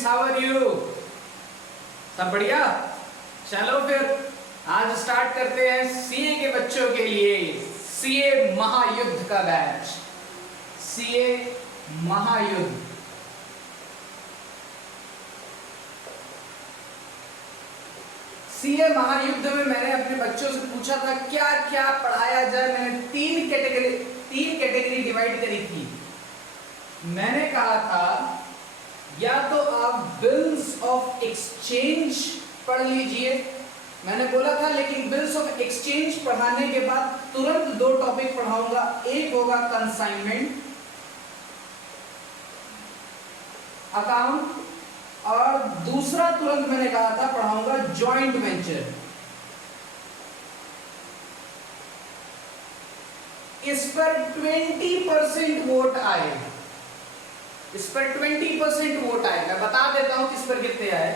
Students, how are you? सब बढ़िया? चलो फिर आज स्टार्ट करते हैं सीए के बच्चों के लिए सीए महायुद्ध का बैच। सीए महायुद्ध। सीए महायुद्ध में मैंने अपने बच्चों से पूछा था क्या क्या पढ़ाया जाए। मैंने तीन कैटेगरी डिवाइड करी थी। मैंने कहा था या तो आप बिल्स ऑफ एक्सचेंज पढ़ लीजिए, मैंने बोला था, लेकिन बिल्स ऑफ एक्सचेंज पढ़ाने के बाद तुरंत दो टॉपिक पढ़ाऊंगा। एक होगा कंसाइनमेंट अकाउंट और दूसरा तुरंत मैंने कहा था पढ़ाऊंगा जॉइंट वेंचर। इस पर 20% वोट आए, इस पर 20% वोट आए। मैं बता देता हूं किस पर कितने आए।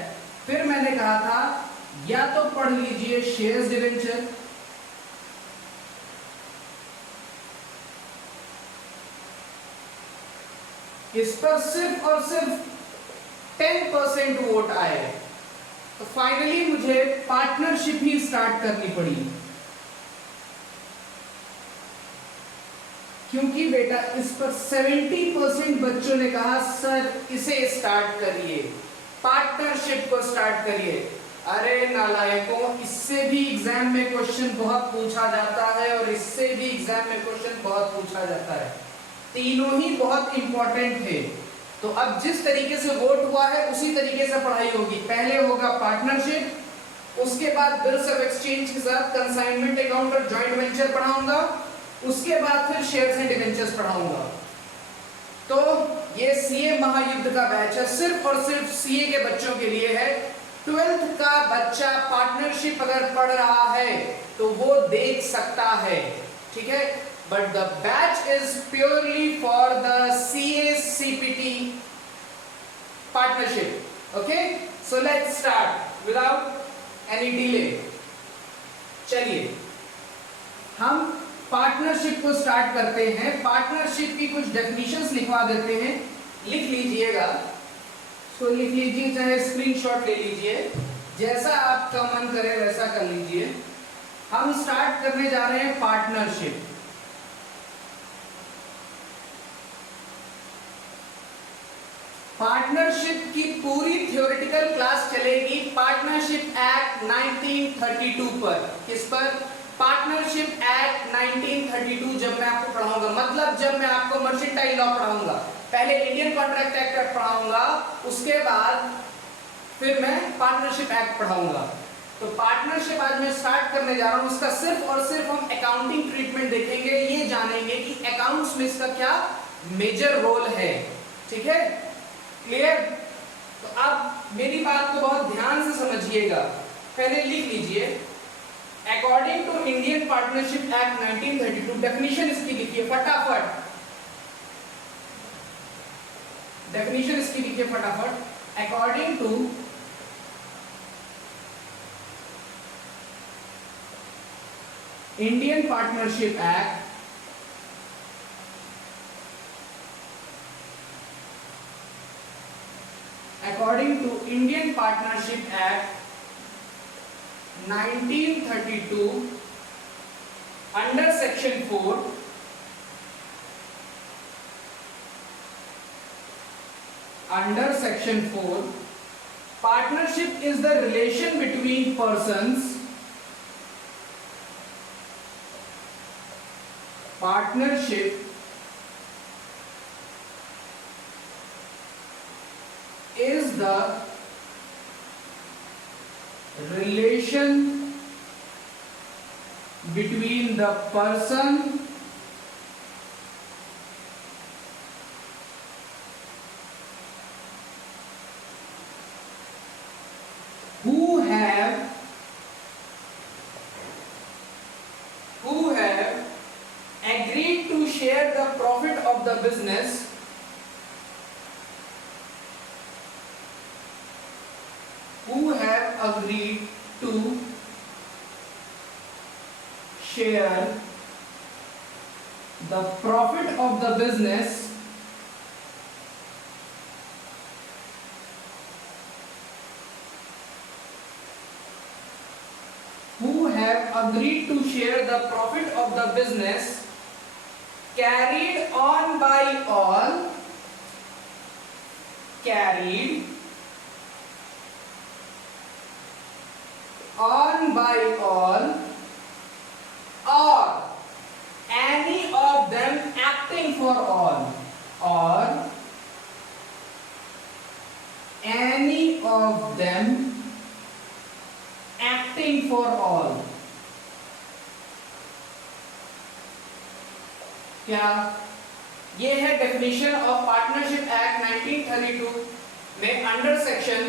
फिर मैंने कहा था या तो पढ़ लीजिए शेयर्स डिवेंचर, इस पर सिर्फ और सिर्फ 10% वोट आए। तो फाइनली मुझे पार्टनरशिप ही स्टार्ट करनी पड़ी, क्योंकि बेटा इस पर 70% बच्चों ने कहा सर इसे स्टार्ट करिए, पार्टनरशिप को स्टार्ट करिए। अरे नालायकों, इससे भी एग्जाम में क्वेश्चन बहुत पूछा जाता है और इससे भी एग्जाम में क्वेश्चन बहुत पूछा जाता है। तीनों ही बहुत इंपॉर्टेंट है। तो अब जिस तरीके से वोट हुआ है उसी तरीके से पढ़ाई होगी। पहले होगा पार्टनरशिप, उसके बाद बिल्स ऑफ एक्सचेंज के साथ कंसाइनमेंट अकाउंट और जॉइंट वेंचर पढ़ाऊंगा, उसके बाद फिर शेयर्स एंड डिवेंचर्स पढ़ाऊंगा। तो ये सीए महायुद्ध का बैच है, सिर्फ और सिर्फ सीए के बच्चों के लिए है। 12th का बच्चा पार्टनरशिप अगर पढ़ रहा है तो वो देख सकता है, ठीक है। But the batch is purely for the CA CPT partnership. Okay, so let's start without any delay. चलिए हम पार्टनरशिप को स्टार्ट करते हैं। पार्टनरशिप की कुछ डेफिनेशंस लिखवा देते हैं, लिख लीजिएगा। तो लिख लीजिए, चाहे स्क्रीनशॉट ले लीजिए, जैसा आपका मन करे वैसा कर लीजिए। हम स्टार्ट करने जा रहे हैं पार्टनरशिप। पार्टनरशिप की पूरी थ्योरेटिकल क्लास चलेगी पार्टनरशिप एक्ट 1932 पर। किस पर? पार्टनरशिप एक्ट 1932 जब मैं आपको पढ़ाऊंगा, मतलब जब मैं आपको मर्केंटाइल लॉ पढ़ाऊंगा, पहले इंडियन कॉन्ट्रैक्ट एक्ट पढ़ाऊंगा, उसके बाद फिर मैं पार्टनरशिप एक्ट पढ़ाऊंगा। तो पार्टनरशिप आज मैं स्टार्ट करने जा रहा हूं। उसका सिर्फ और सिर्फ हम अकाउंटिंग ट्रीटमेंट देखेंगे, ये जानेंगे कि अकाउंट्स में इसका क्या मेजर रोल है, ठीक है, क्लियर। तो अब मेरी बात को बहुत ध्यान से समझिएगा। पहले लिख लीजिए, according to Indian partnership act 1932, definition इसकी लिखिए फटाफट, डेफिनेशन इसकी लिखिए फटाफट। According to Indian partnership act according to Indian Partnership Act 1932 under section 4, under section 4, partnership is the relation between persons, partnership is the relation between the person who have agreed to share the profit of the business agreed to share the profit of the business agreed to share the profit of the business carried on by all, carried on by all, or any of them acting for all, or any of them acting for all. क्या ये है definition of partnership act 1932 में under section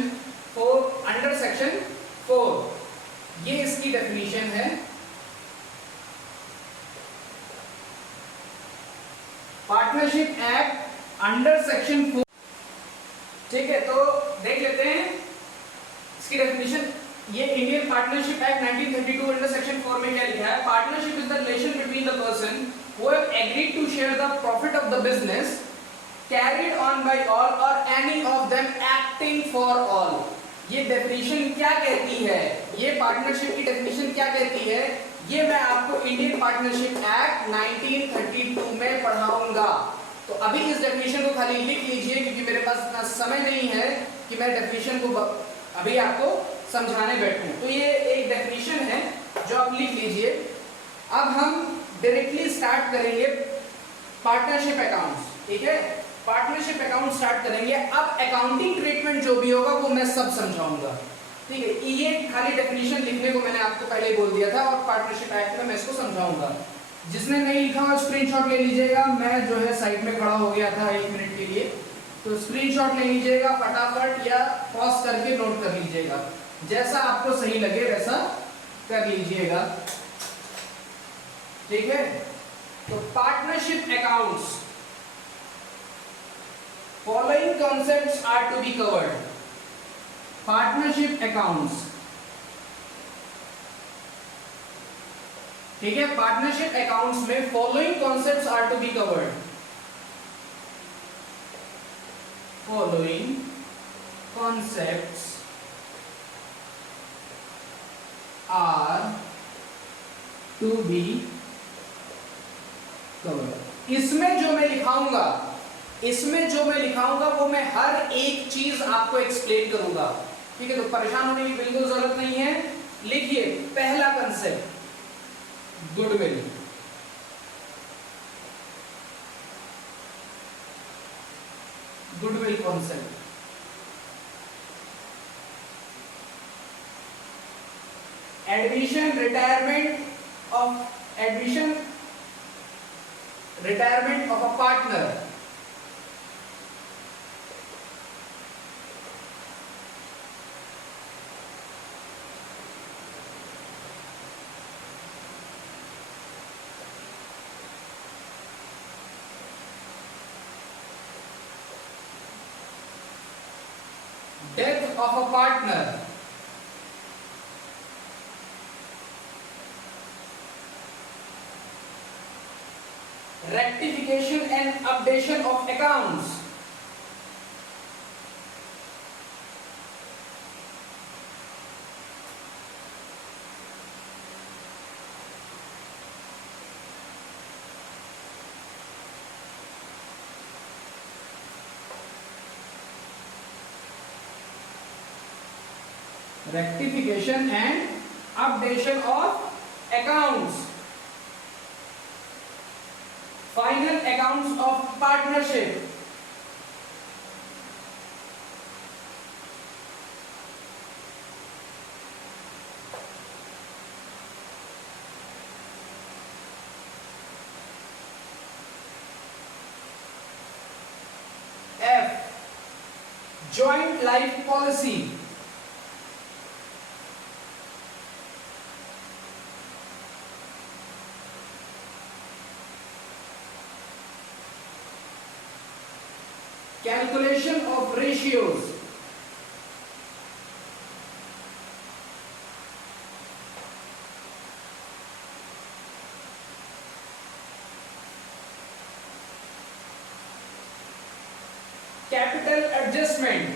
4, ये इसकी definition है। Partnership act under section 4, ठीक है, तो देख लेते हैं इसकी डेफिनेशन। ये Indian partnership act 1932 under section 4 में क्या लिखा है? Partnership is the relation between the person who have agreed to share the profit of the business carried on by all or any of them acting for all। ये definition क्या कहती है? ये partnership की डेफिनेशन क्या कहती है? ये मैं आपको इंडियन पार्टनरशिप एक्ट 1932 में पढ़ाऊंगा। तो अभी इस डेफिनेशन को खाली लिख लीजिए, क्योंकि मेरे पास इतना समय नहीं है कि मैं डेफिनेशन को अभी आपको समझाने बैठूं। तो ये एक डेफिनेशन है जो आप लिख लीजिए। अब हम डायरेक्टली स्टार्ट करेंगे पार्टनरशिप अकाउंट्स, ठीक है, पार्टनरशिप अकाउंट स्टार्ट करेंगे। अब अकाउंटिंग ट्रीटमेंट जो भी होगा वो मैं सब समझाऊंगा, ठीक है। ये खाली डेफिनेशन लिखने को मैंने आपको पहले ही बोल दिया था, और पार्टनरशिप एक्ट में मैं इसको समझाऊंगा। जिसने नहीं लिखा हो स्क्रीनशॉट ले लीजिएगा। मैं जो है साइड में खड़ा हो गया था 1 मिनट के लिए, तो स्क्रीनशॉट ले लीजिएगा फटाफट, या पॉज करके नोट कर लीजिएगा। जैसा आपको सही लगे वैसा कर लीजिएगा, ठीक है। तो partnership accounts, following concepts are to be covered. Partnership accounts, ठीक है, पार्टनरशिप अकाउंट्स में following concepts are to be covered. Following concepts are to be covered. इसमें जो मैं लिखाऊंगा वो मैं हर एक चीज आपको एक्सप्लेन करूंगा, ठीक है। तो परेशान होने की बिल्कुल जरूरत नहीं है। लिखिए, पहला concept goodwill. Goodwill concept, admission retirement of a partner, death of a partner, rectification and updation of accounts, rectification and updation of accounts, final accounts of partnership, F, joint life policy, calculation of ratios, capital adjustment,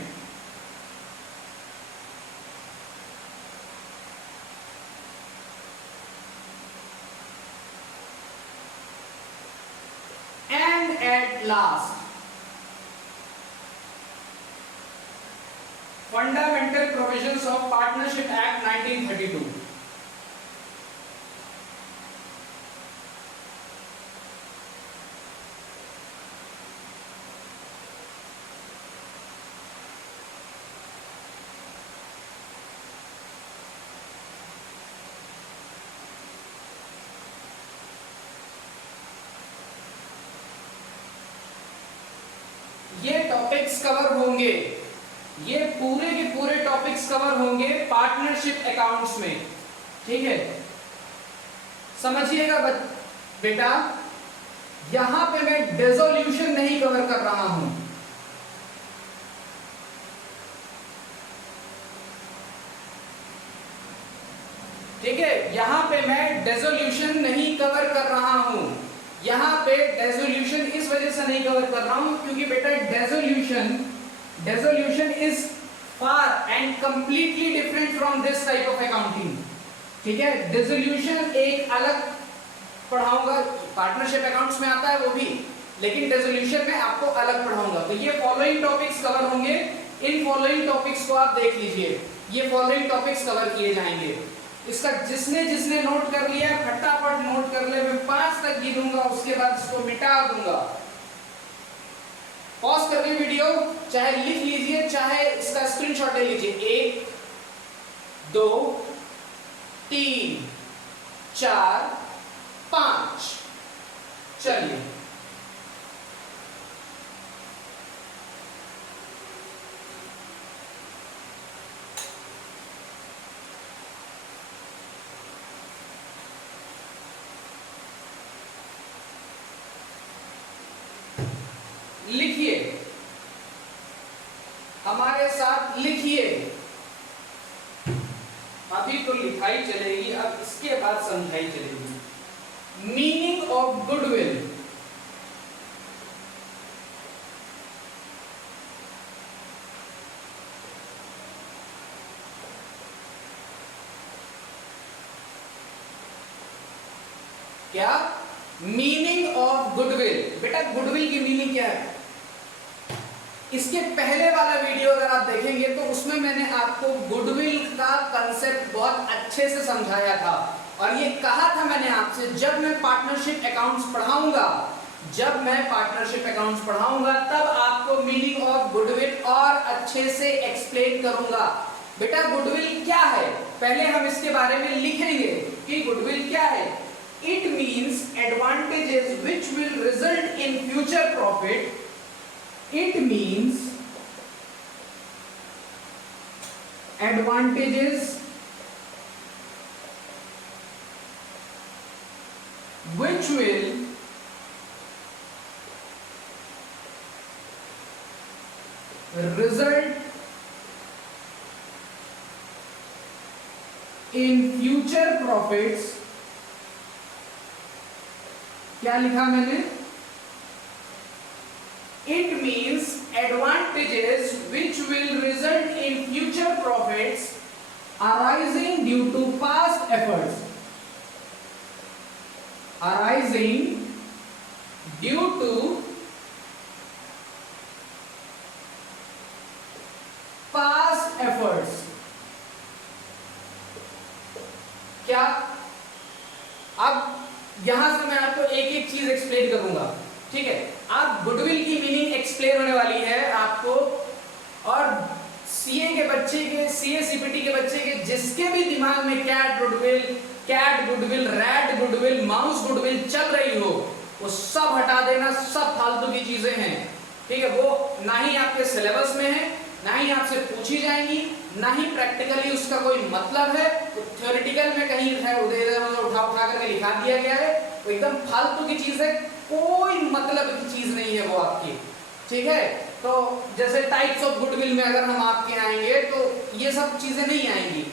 at last. Fundamental Provisions of Partnership Act 1932. ये topics cover होंगे, ये पूरे के पूरे topics cover होंगे partnership accounts में, ठीक है। समझिएगा बेटा, यहां पे मैं डिसोल्यूशन नहीं कवर कर रहा हूं, ठीक है। यहां पे मैं डिसोल्यूशन नहीं कवर कर रहा हूं, यहां पे डेसोल्यूशन इस वजह से नहीं कवर कर रहा हूं क्योंकि बेटा dissolution is far and completely different from this type of accounting, ठीक है। डेसोल्यूशन एक अलग पढ़ाऊंगा, पार्टनरशिप अकाउंट्स में आता है वो भी, लेकिन डेसोल्यूशन में आपको अलग पढ़ाऊंगा। तो ये फॉलोइंग टॉपिक्स कवर होंगे, इन फॉलोइंग टॉपिक्स को आप देख लीजिए, ये फॉलोइंग टॉपिक्स कवर किए जाएंगे। इसका जिसने जिसने नोट कर लिया फटाफट नोट कर ले, मैं 5 तक गिनूंगा, उसके बाद इसको मिटा दूंगा। पॉज करके वीडियो चाहे लिख लीजिए, चाहे इसका स्क्रीनशॉट ले लीजिए। 1 2 3 4 5। चलिए, लिखिए, हमारे साथ लिखिए। अभी तो लिखाई चलेगी, अब इसके बाद समझाई चलेगी। मीनिंग ऑफ गुडविल, क्या मीनिंग ऑफ गुडविल? बेटा गुडविल की मीनिंग क्या है? इसके पहले वाला वीडियो अगर आप देखेंगे तो उसमें मैंने आपको गुडविल का कंसेप्ट बहुत अच्छे से समझाया था, और ये कहा था मैंने आपसे, जब मैं पार्टनरशिप अकाउंट्स पढ़ाऊंगा तब आपको मीनिंग ऑफ गुडविल और अच्छे से एक्सप्लेन करूंगा। बेटा गुडविल क्या है, पहले हम इसके बारे में लिखेंगे कि गुडविल क्या है। It means advantages which will result in future profit. It means advantages which will result in future profits. क्या लिखा मैंने? It means advantages which will result in future profits arising due to past efforts. Arising due to past efforts. क्या? अब यहां से मैं आपको एक एक चीज एक्सप्लेन करूंगा, ठीक है। आप गुडविल की मीनिंग एक्सप्लेन होने वाली है आपको, और सीए के बच्चे के, सीए सीपीटी के बच्चे के जिसके भी दिमाग में cat goodwill, rat goodwill, mouse goodwill चल रही हो, वो सब हटा देना, सब फालतू की चीजें हैं, ठीक है। वो ना ही आपके सिलेबस में है, ना ही आपसे पूछी जाएंगी, ना ही प्रैक्टिकली उसका कोई मतलब है। तो थ्योरेटिकल में कहीं उठा करके लिखा दिया गया है, वो एकदम फालतू की चीज है, कोई मतलब की चीज नहीं है वो आपकी, ठीक है। तो जैसे टाइप्स ऑफ गुडविल में अगर हम आपके आएंगे तो ये सब चीजें नहीं आएंगी,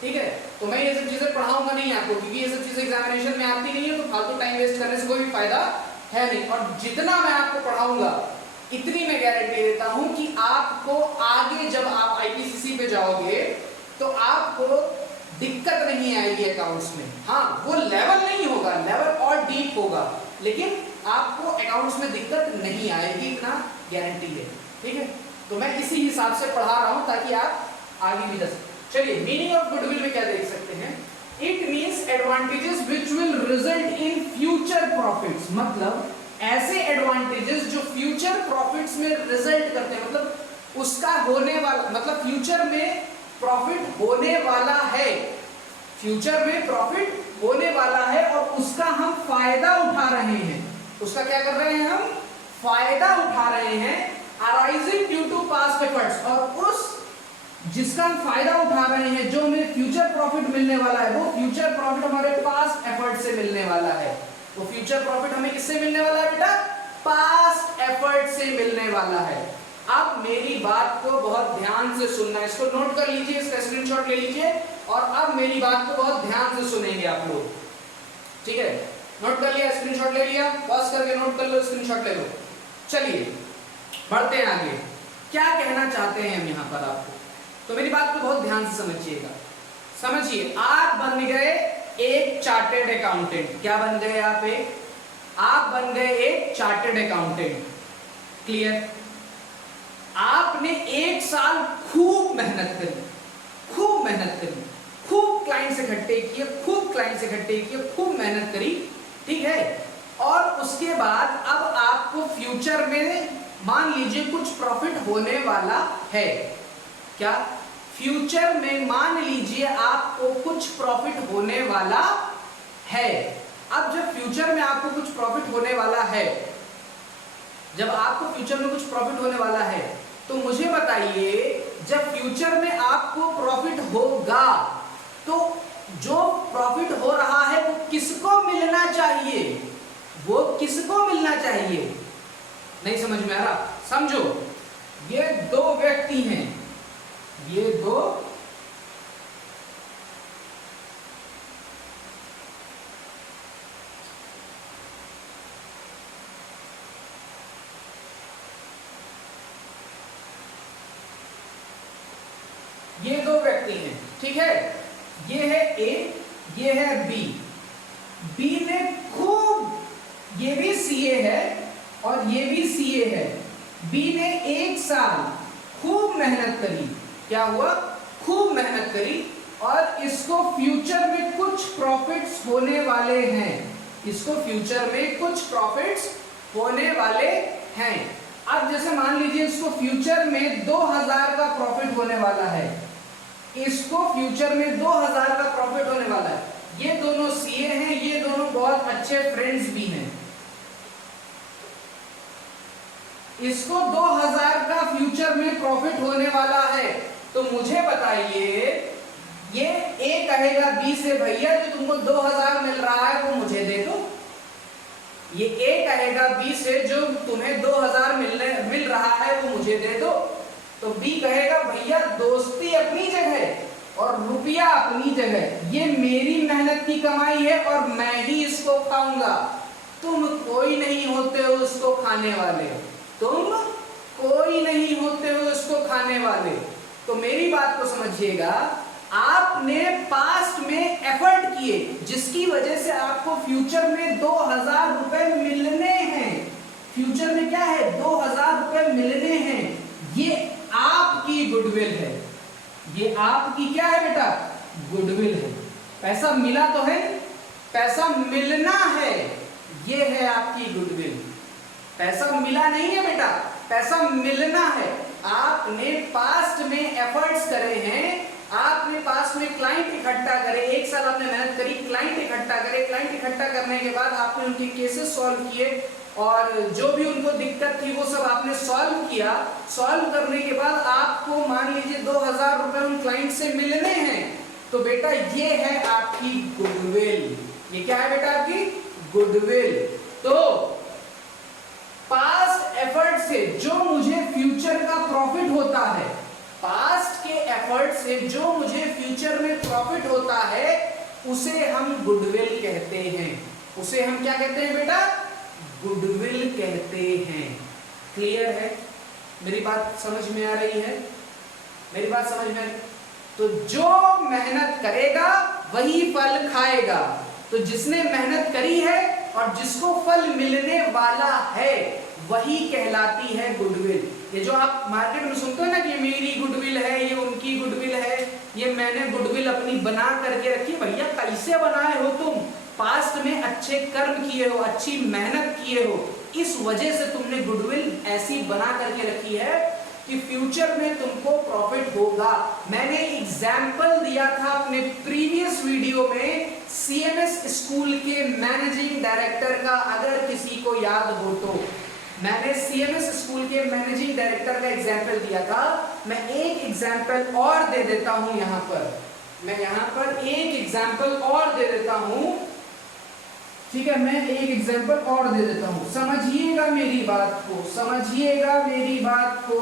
ठीक है। तो मैं ये सब चीजें पढ़ाऊंगा नहीं आपको, क्योंकि ये सब चीजें एग्जामिनेशन में आती नहीं है, तो फालतू टाइम वेस्ट करने से कोई फायदा है नहीं। और जितना मैं आपको पढ़ाऊंगा इतनी मैं गारंटी देता हूं कि आपको आगे जब आप आईपीसीसी पे जाओगे तो आपको दिक्कत नहीं आएगी अकाउंट्स में। हाँ, वो लेवल नहीं होगा, लेवल और डीप होगा, लेकिन आपको अकाउंट्स में दिक्कत नहीं आएगी, इतना गारंटी है। ठीक है, तो मैं इसी हिसाब से पढ़ा रहा हूं ताकि आप आगे भी दस। चलिए, मीनिंग ऑफ गुडविल में क्या देख सकते हैं, it means advantages which will result in future profits, मतलब ऐसे एडवांटेजेस जो फ्यूचर प्रॉफिट्स में रिजल्ट करते हैं, मतलब उसका होने वाला, मतलब फ्यूचर में प्रॉफिट होने वाला है, फ्यूचर में प्रॉफिट होने वाला है और उसका हम फायदा उठा रहे हैं, उसका क्या कर रहे हैं, हम फायदा उठा रहे हैं, arising due to past efforts, और उस जिसका हम फायदा उठा रहे हैं, जो हमें फ्यूचर प्रॉफिट मिलने वाला है, वो फ्यूचर प्रॉफिट हमारे पास्ट एफर्ट से मिलने वाला है। वो फ्यूचर प्रॉफिट हमें किससे मिलने वाला है बेटा, पास्ट एफर्ट से मिलने वाला है। अब मेरी बात को बहुत ध्यान से सुनना, इसको नोट कर लीजिए, इसका स्क्रीनशॉट ले लीजिए और अब मेरी बात को बहुत ध्यान से सुनेंगे आप लोग। ठीक है, नोट कर लिया, स्क्रीनशॉट ले लिया, पॉज करके नोट कर लो, स्क्रीनशॉट ले लो। चलिए बढ़ते हैं आगे, क्या कहना चाहते हैं हम यहाँ पर आपको, तो मेरी बात को बहुत ध्यान से समझिएगा। समझिए, आप बन गए एक चार्टेड अकाउंटेंट, क्या बन गए आप बन गए एक चार्टेड अकाउंटेंट। क्लियर, आपने एक साल खूब मेहनत करी, खूब मेहनत करी, खूब क्लाइंट्स इकट्ठे किए, खूब क्लाइंट्स इकट्ठे किए, खूब मेहनत करी, ठीक है, और उसके बाद अब आपको फ्यूचर में मान लीजिए कुछ प्रॉफिट होने वाला है। क्या, फ्यूचर में मान लीजिए आपको कुछ प्रॉफिट होने वाला है। अब जब फ्यूचर में आपको कुछ प्रॉफिट होने वाला है, जब आपको फ्यूचर में कुछ प्रॉफिट होने वाला है, तो मुझे बताइए, जब फ्यूचर में आपको प्रॉफिट होगा तो जो प्रॉफिट हो रहा है वो किसको मिलना चाहिए, वो किसको मिलना चाहिए? नहीं समझ में आ रहा? समझो, ये दो व्यक्ति हैं, ये दो व्यक्ति हैं, ठीक है, ये है ए, ये है बी। बी ने खूब, ये भी सीए है और ये भी सीए है, बी ने एक साल खूब मेहनत करी, क्या हुआ, खूब मेहनत करी, और इसको फ्यूचर में कुछ प्रॉफिट्स होने वाले हैं, इसको फ्यूचर में कुछ प्रॉफिट्स होने वाले हैं। अब जैसे मान लीजिए इसको फ्यूचर में 2000 का प्रॉफिट होने वाला है, इसको फ्यूचर में 2000 का प्रॉफिट होने वाला है, ये दोनों सीए हैं, ये दोनों बहुत अच्छे फ्रेंड्स भी हैं, इसको 2000 का फ्यूचर में प्रॉफिट होने वाला है, तो मुझे बताइए, ये ए कहेगा बी से, भैया जो तुमको 2000 मिल रहा है वो मुझे दे दो। ये ए कहेगा बी से, जो तुम्हें 2000 मिल रहा है वो मुझे दे दो। तो बी कहेगा, भैया दोस्ती अपनी जगह और रुपया अपनी जगह, ये मेरी मेहनत की कमाई है और मैं ही इसको खाऊंगा, तुम कोई नहीं होते हो इसको खाने वाले, तुम कोई नहीं होते हो इसको खाने वाले। तो मेरी बात को समझिएगा, आपने पास्ट में एफर्ट किए जिसकी वजह से आपको फ्यूचर में 2000 रुपए मिलने हैं, फ्यूचर में क्या है, 2000 रुपए मिलने हैं, ये आपकी गुडविल है, ये आपकी क्या है बेटा, गुडविल है। पैसा मिला तो है, पैसा मिलना है, ये है आपकी गुडविल। पैसा मिला नहीं है बेटा, पैसा मिलना है। आपने पास्ट में एफर्ट्स करे हैं, आपने पास्ट में क्लाइंट इकट्ठा करे, एक साल आपने मेहनत करी, क्लाइंट इकट्ठा करे, क्लाइंट इकट्ठा करने के बाद आपने उनके केसेस सॉल्व किए और जो भी उनको दिक्कत थी वो सब आपने सॉल्व किया। सॉल्व करने के बाद आपको मान लीजिए 2000 रुपए उन क्लाइंट से मिलने हैं, तो बेटा ये है आपकी गुडविल। ये क्या है बेटा, आपकी गुडविल। तो पास्ट एफर्ट से जो मुझे फ्यूचर का प्रॉफिट होता है, पास्ट के एफर्ट से जो मुझे फ्यूचर में प्रॉफिट होता है, उसे हम गुडविल कहते हैं। उसे हम क्या कहते हैं बेटा, गुडविल कहते हैं। क्लियर है? मेरी बात समझ में आ रही है? मेरी बात समझ में आ रही? तो जो मेहनत करेगा वही फल खाएगा। तो जिसने मेहनत करी है और जिसको फल मिलने वाला है वही कहलाती है गुडविल। ये जो आप मार्केट में सुनते हो ना कि मेरी गुडविल है, ये उनकी गुडविल है, ये मैंने गुडविल अपनी बना करके रखी। भैया कैसे बनाए हो तुम? पास्ट में अच्छे कर्म किए हो, अच्छी मेहनत किए हो, इस वजह से तुमने गुडविल ऐसी बना करके रखी है कि फ्यूचर में तुमको प्रॉफिट होगा। मैंने एग्जाम्पल दिया था अपने प्रीवियस वीडियो में सीएमएस स्कूल के मैनेजिंग डायरेक्टर का, अगर किसी को याद हो तो। मैंने सीएमएस स्कूल के मैनेजिंग डायरेक्टर का एग्जाम्पल दिया था। मैं एक एग्जाम्पल और दे देता हूं यहां पर, मैं यहां पर एक एग्जाम्पल और दे देता हूं, ठीक है, मैं एक एग्जाम्पल और दे देता हूं, समझिएगा मेरी बात को, समझिएगा मेरी बात को,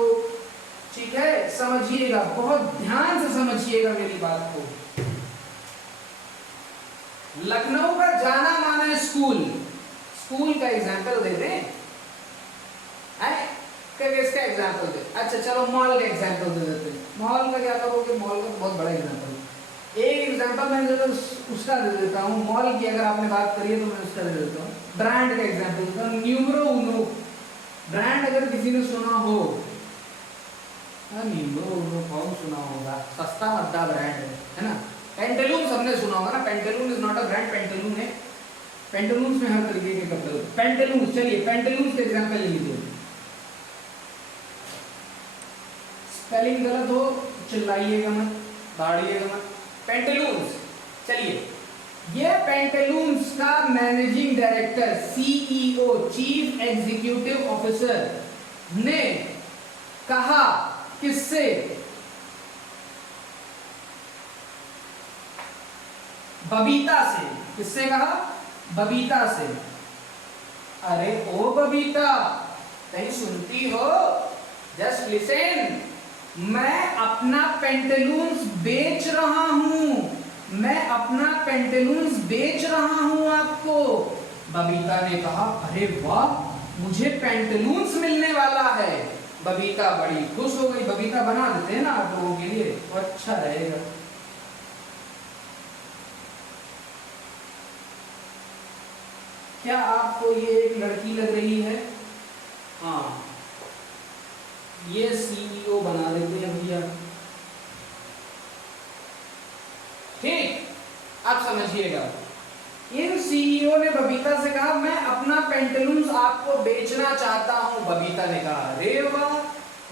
ठीक है, समझिएगा, बहुत ध्यान से समझिएगा मेरी बात को। लखनऊ का जाना माना स्कूल, स्कूल का एग्जाम्पल दे दें, इसका एग्जाम्पल दे। अच्छा चलो मॉल का एग्जाम्पल दे देते हैं। मॉल का क्या करोगे? मॉल का बहुत बड़ा एग्जाम्पल, एक एग्जाम्पल मैं उसका दे देता हूँ। मॉल की अगर आपने बात करी है तो मैं उसका दे देता हूँ। ब्रांड का एग्जाम्पल देता हूँ, न्यूमरो उनो ब्रांड, अगर किसी ने सुना हो, न्यूमरो उनो कौन सुना होगा, सस्ता मद्दा ब्रांड है ना। पेंटालून सबने सुना होगा ना, Pantaloons is not a brand, Pantaloons है, पेंटालून में हर तरीके के कपड़े, पेंटालून। चलिए पेंटालून के एग्जाम्पल लीजिए, स्पेलिंग गलत हो चिल्लाइएगा मत, दाड़िएगा मत। पेंटालून्स, चलिए ये पेंटालून्स का managing director, CEO, chief executive officer ने कहा किससे? बबीता से। किससे कहा? बबीता से। अरे ओ बबीता, कहीं सुनती हो? जस्ट लिसन, मैं अपना पेंटालून्स बेच रहा हूं, मैं अपना पेंटालून्स बेच रहा हूं आपको। बबीता ने कहा अरे वाह, मुझे पेंटालून्स मिलने वाला है। बबीता बड़ी खुश हो गई। बबीता बना देते हैं ना आप लोगों के लिए तो अच्छा रहेगा। क्या आपको ये एक लड़की लग रही है? हाँ, ये सीईओ बना देते हैं भैया, ठीक। अब समझिएगा, इन सीईओ ने बबीता से कहा मैं अपना पेंटालून्स आपको बेचना चाहता हूं। बबीता ने कहा अरे वाह,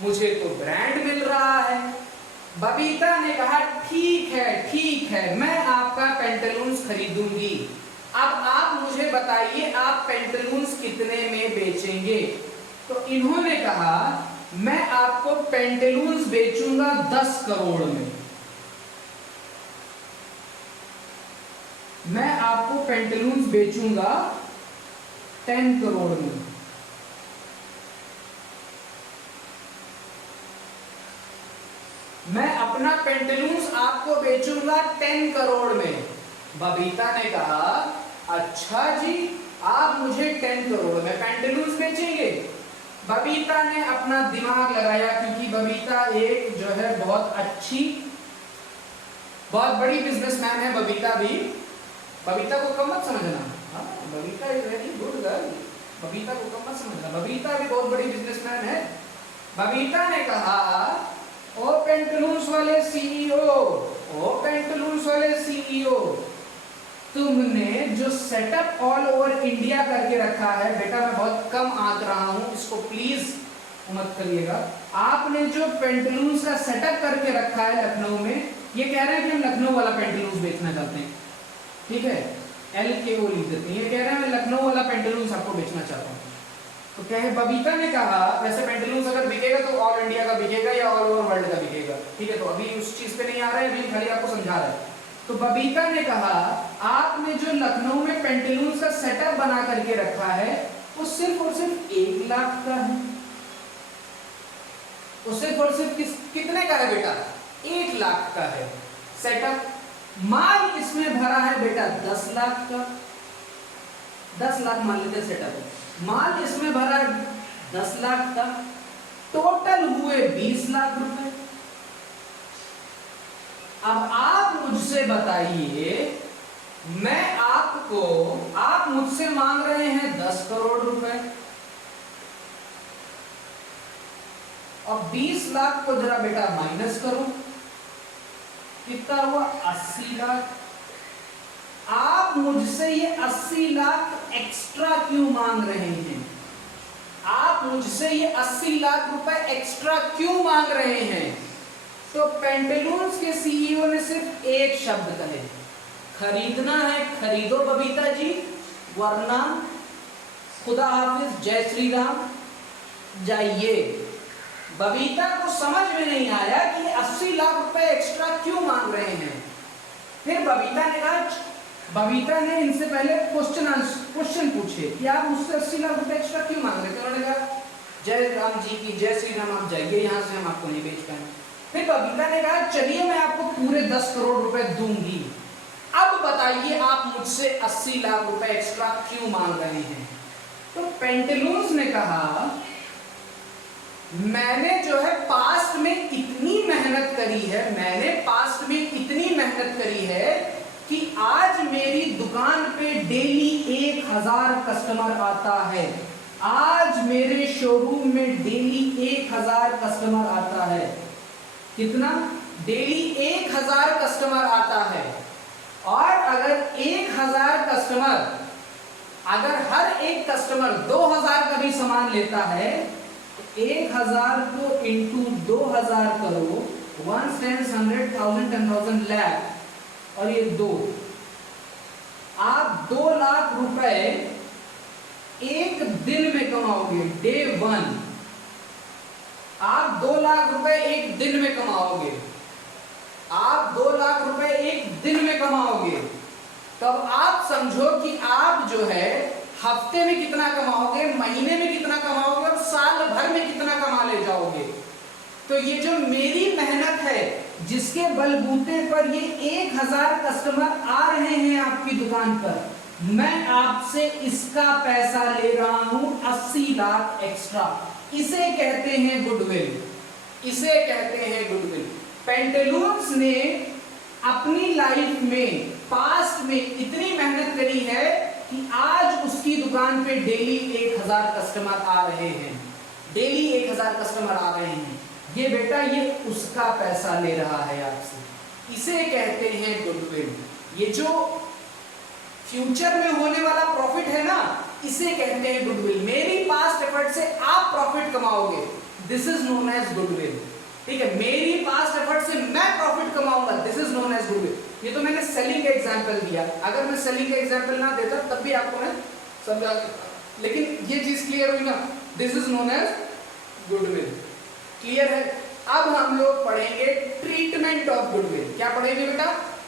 मुझे तो ब्रांड मिल रहा है। बबीता ने कहा ठीक है, मैं आपका पेंटालून्स खरीदूंगी। अब आप मुझे बताइए आप पेंटालून्स कितने में बेचेंगे? तो इन्होंने कहा मैं आपको पेंटालून्स बेचूंगा 10 करोड़ में। मैं आपको पेंटालून्स बेचूंगा 10 करोड़ में। मैं अपना पेंटालून्स आपको बेचूंगा 10 करोड़ में। बबीता ने कहा अच्छा जी, आप मुझे 10 करोड़ में पेंटालून्स बेचेंगे? बबीता ने अपना दिमाग लगाया, क्योंकि बबीता एक जो है बहुत अच्छी, बहुत बड़ी बिजनेसमैन है। बबीता भी, बबीता को कम मत समझना, Babita is very good girl, Babita को कम मत समझना, बबीता भी बहुत बड़ी बिजनेसमैन है। बबीता ने कहा ओ पेंटालून्स वाले सीईओ, ओ पेंटालून्स वाले सीईओ, तुमने जो सेटअप ऑल ओवर इंडिया करके रखा है, बेटा मैं बहुत कम आंक रहा हूं, इसको प्लीज मत करिएगा। आपने जो पेंटालून्स का सेटअप करके रखा है लखनऊ में, ये कह रहे हैं कि हम लखनऊ वाला पेंटालून्स बेचना चाहते हैं, ठीक है, LKO लिख देते हैं। ये कह रहे हैं मैं लखनऊ वाला पेंटालून्स आपको बेचना चाहता हूँ। तो क्या है, बबीता ने कहा वैसे पेंटालून्स अगर बिकेगा तो ऑल इंडिया का बिकेगा या ऑल ओवर वर्ल्ड का बिकेगा, ठीक है, तो अभी उस चीज पे नहीं आ रहा है, अभी खाली आपको समझा रहा है। तो बबीता ने कहा आपने जो लखनऊ में पेंटालून्स का सेटअप बना करके रखा है वो सिर्फ और सिर्फ 1 लाख का है। वो सिर्फ और सिर्फ कितने का है बेटा? 1 लाख का है सेटअप। माल इसमें भरा है बेटा 10 लाख का, 10 लाख मान लेते सेटअप, माल इसमें भरा 10 लाख का, टोटल हुए 20 लाख रुपए। अब आप मुझसे बताइए मैं आपको, आप मुझसे मांग रहे हैं 10 करोड़ रुपए, और 20 लाख को जरा बेटा माइनस करो, कितना हुआ 80 लाख। आप मुझसे ये 80 लाख एक्स्ट्रा क्यों मांग रहे हैं? आप मुझसे ये 80 लाख रुपए एक्स्ट्रा क्यों मांग रहे हैं? तो पेंटालून्स के सीईओ ने सिर्फ एक शब्द कहे, खरीदना है खरीदो बबीता जी, वरना खुदा हाफिज, जय श्री राम, जाइए। बबीता को समझ में नहीं आया कि 80 लाख रुपए एक्स्ट्रा क्यों मांग रहे हैं। फिर बबीता ने कहा, बबीता ने इनसे पहले क्वेश्चन पूछे कि आप मुझसे 80 लाख रुपए एक्स्ट्रा क्यों मांग रहे थे? उन्होंने कहा जय राम जी की, जय श्री राम, आप जाइए यहाँ से, हम आपको नहीं बेच पाएंगे। फिर बबीता ने कहा चलिए मैं आपको पूरे 10 करोड़ रुपए दूंगी, अब बताइए आप मुझसे 80 लाख रुपए एक्स्ट्रा क्यों मांग रहे हैं? तो पेंटालून्स ने कहा मैंने जो है पास्ट में इतनी मेहनत करी है, मैंने पास्ट में इतनी मेहनत करी है कि आज मेरी दुकान पे डेली 1000 कस्टमर आता है। आज मेरे शोरूम में डेली 1000 कस्टमर आता है। कितना? डेली 1000 कस्टमर आता है। और अगर 1000 कस्टमर, अगर हर एक कस्टमर 2000 का भी सामान लेता है, 1000 को इंटू 2000 करो, 1 10 100 1000 10,000 लाख, और ये 2, आप 2 लाख रुपए एक दिन में कमाओगे, डे 1। आप 2 लाख रुपए एक दिन में कमाओगे, आप 2 लाख रुपए एक दिन में कमाओगे। तब आप समझो कि आप जो है हफ्ते में कितना कमाओगे, महीने में कितना कमाओगे, और साल भर में कितना कमा ले जाओगे। तो ये जो मेरी मेहनत है, जिसके बलबूते पर ये 1000 कस्टमर आ रहे हैं आपकी दुकान पर, मैं आपसे इसका पैसा ले रहा हूं 80 लाख एक्स्ट्रा। इसे कहते हैं गुडविल, इसे कहते हैं गुडविल। पेंटालून्स ने अपनी लाइफ में, पास्ट में इतनी मेहनत करी है कि आज उसकी दुकान पे डेली 1000 कस्टमर आ रहे हैं, डेली 1000 कस्टमर आ रहे हैं। ये बेटा ये उसका पैसा ले रहा है आपसे, इसे कहते हैं गुडविल। ये जो फ्यूचर में होने वाला प्रॉफिट है ना, इसे कहते हैं गुडविल। मेरी पास्ट एफर्ट से आप प्रॉफिट कमाओगे, this is known as goodwill. ठीक है, मेरी पास्ट एफर्ट से मैं प्रॉफिट कमाऊंगा, this is known as goodwill. ये तो मैंने सेलिंग का एग्जांपल दिया, अगर मैं सेलिंग का एग्जांपल ना देता तब भी आपको मैं समझा, लेकिन ये चीज क्लियर हुई ना, this is known as goodwill. Clear है? अब हम लोग पढ़ेंगे ट्रीटमेंट ऑफ गुडविल। क्या पढ़ेंगे बेटा?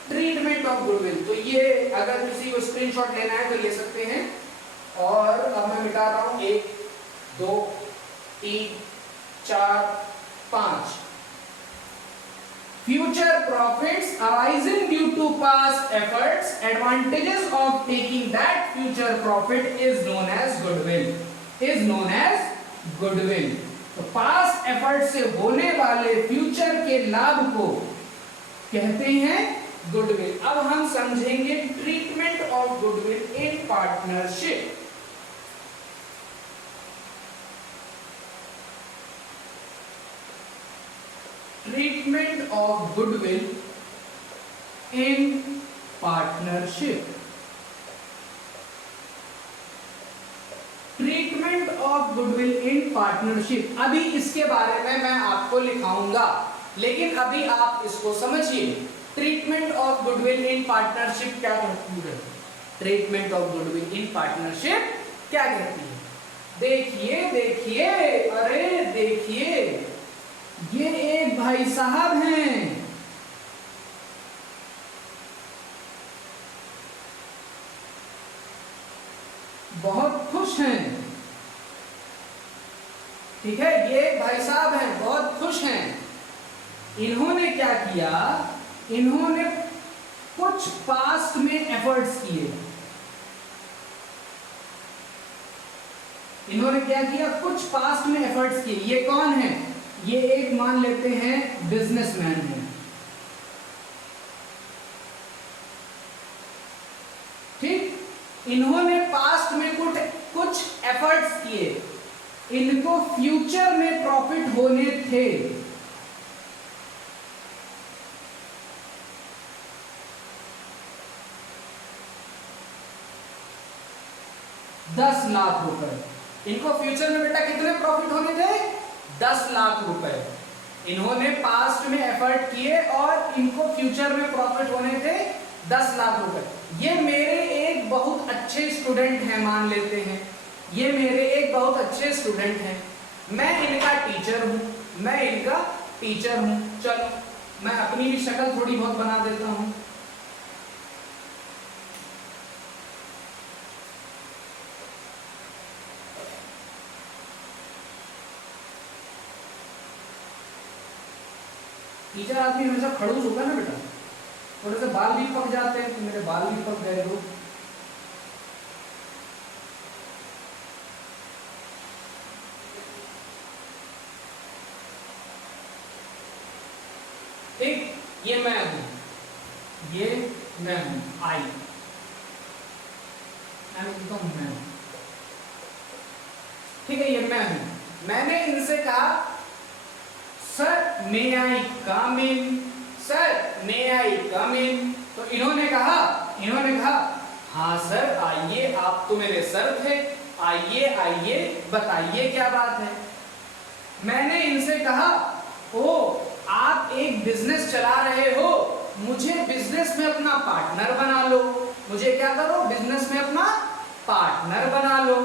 Treatment of goodwill. तो ये अगर किसी को स्क्रीनशॉट लेना है तो ले सकते हैं। और अब मैं मिटा रहा हूं, 1 2 3 4 5। Future profits arising due to past efforts, advantages of taking that future profit is known as goodwill, is known as goodwill। तो पास्ट एफर्ट से होने वाले फ्यूचर के लाभ को कहते हैं गुडविल। अब हम समझेंगे treatment of goodwill in partnership. Treatment of goodwill in partnership. Treatment of goodwill in partnership, अभी इसके बारे में मैं आपको लिखाऊंगा, लेकिन अभी आप इसको समझिए। Treatment of goodwill in partnership क्या कहती है? Treatment of goodwill in partnership क्या कहती है? देखिए देखिए, अरे देखिए, ये एक भाई साहब हैं, बहुत खुश हैं। ठीक है, ये भाई साहब हैं, बहुत खुश हैं। इन्होंने क्या किया? इन्होंने कुछ पास्ट में एफर्ट्स किए। इन्होंने क्या किया? कुछ पास्ट में एफर्ट्स किए। ये कौन है? ये एक मान लेते हैं बिजनेसमैन है। इन्होंने पास्ट में कुछ एफर्ट्स किए, इनको फ्यूचर में प्रॉफिट होने थे। ₹10,00,000। इनको फ्यूचर में बेटा कितने प्रॉफिट होने थे? 10 लाख रुपए। इन्होंने पास्ट में एफर्ट किए और इनको फ्यूचर में प्रॉफिट होने थे 10 लाख रुपए। ये मेरे एक बहुत अच्छे स्टूडेंट हैं, मान लेते हैं ये मेरे एक बहुत अच्छे स्टूडेंट हैं, मैं इनका टीचर हूं। चलो मैं अपनी भी शक्ल थोड़ी बहुत बना देता हूं। टीचर आदमी हमेशा खड़ूस होगा ना बेटा, थोड़े से बाल भी पक जाते हैं, तो मेरे बाल भी पक गए हो। ठीक, ये मैं हूं, आई मैं। ठीक है, ये मैं हूं। मैंने इनसे कहा सर मे आई कम इन, तो इन्होंने कहा हाँ सर आइए, आप तो मेरे सर थे, आइए बताइए क्या बात है। मैंने इनसे कहा ओ आप एक बिजनेस चला रहे हो, मुझे बिजनेस में अपना पार्टनर बना लो, मुझे क्या करो, बिजनेस में अपना पार्टनर बना लो।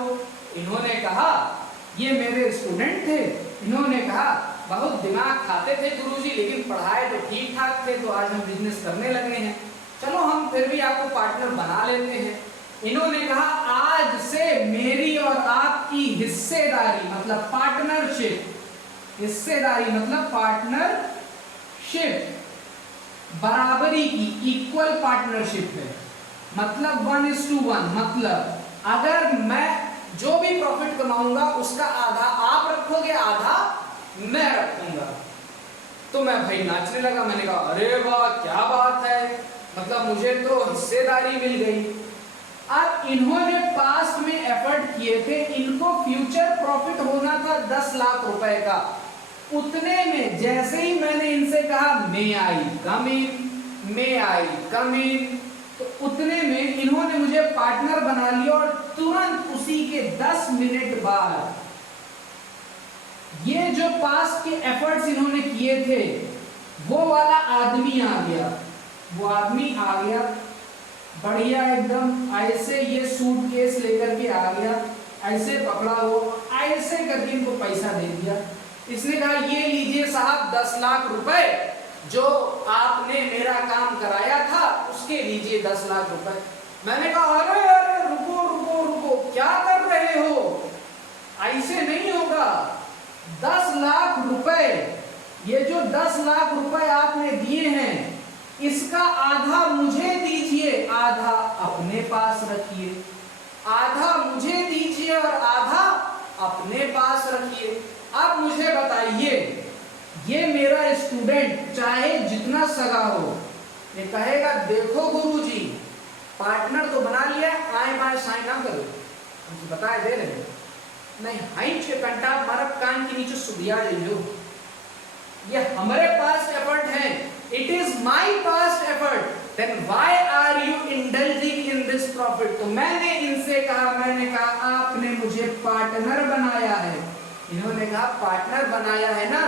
इन्होंने कहा, ये मेरे स्टूडेंट थे, इन्होंने कहा बहुत दिमाग खाते थे गुरुजी, लेकिन पढ़ाए तो ठीक ठाक थे, तो आज हम बिजनेस करने लगे हैं, चलो हम फिर भी आपको पार्टनर बना लेते हैं। इन्होंने कहा आज से मेरी और आपकी हिस्सेदारी मतलब पार्टनरशिप, बराबरी की, इक्वल पार्टनरशिप है, मतलब 1:1। मतलब अगर मैं जो भी प्रॉफिट कमाऊंगा उसका आधा आप रखोगे, आधा मैं रखूंगा। तो मैं भाई नाचने लगा, मैंने कहा अरे वाह क्या बात है, मतलब मुझे तो हिस्सेदारी मिल गई। अब इन्होंने पास्ट में एफर्ट किए थे, इनको फ्यूचर प्रॉफिट होना था 10 लाख रुपए का। उतने में जैसे ही मैंने इनसे कहा मे आई कम इन, तो उतने में इन्होंने मुझे पार्टनर बना लिया और तुरंत उसी के 10 मिनट बाद ये जो पास्ट के एफर्ट्स इन्होंने किए थे वो वाला आदमी आ गया, बढ़िया एकदम ऐसे ये सूटकेस लेकर के आ गया, ऐसे पकड़ा हो, ऐसे करके इनको पैसा दे दिया। इसने कहा ये लीजिए साहब 10 लाख रुपए, जो आपने मेरा काम कराया था उसके लीजिए 10 लाख रुपए। मैंने कहा अरे रुको क्या कर रहे हो, ऐसे नहीं होगा। 10 लाख रुपए, ये जो 10 लाख रुपए आपने दिए हैं इसका आधा मुझे दीजिए, आधा अपने पास रखिए, आधा मुझे दीजिए और आधा अपने पास रखिए। अब मुझे बताइए, ये मेरा स्टूडेंट चाहे जितना सगा हो, ये कहेगा देखो गुरुजी पार्टनर तो बना लिया, आए बाय साइन ना करो, मुझे बताए दे रहे नहीं, हाइट के कंटा मारब कान के नीचे सुबिया ले लो, ये हमारे पास एफर्ट है, it is my past effort, then why are you indulging in this profit. तो मैंने इनसे कहा आपने मुझे पार्टनर बनाया है। इन्होंने कहा पार्टनर बनाया है ना,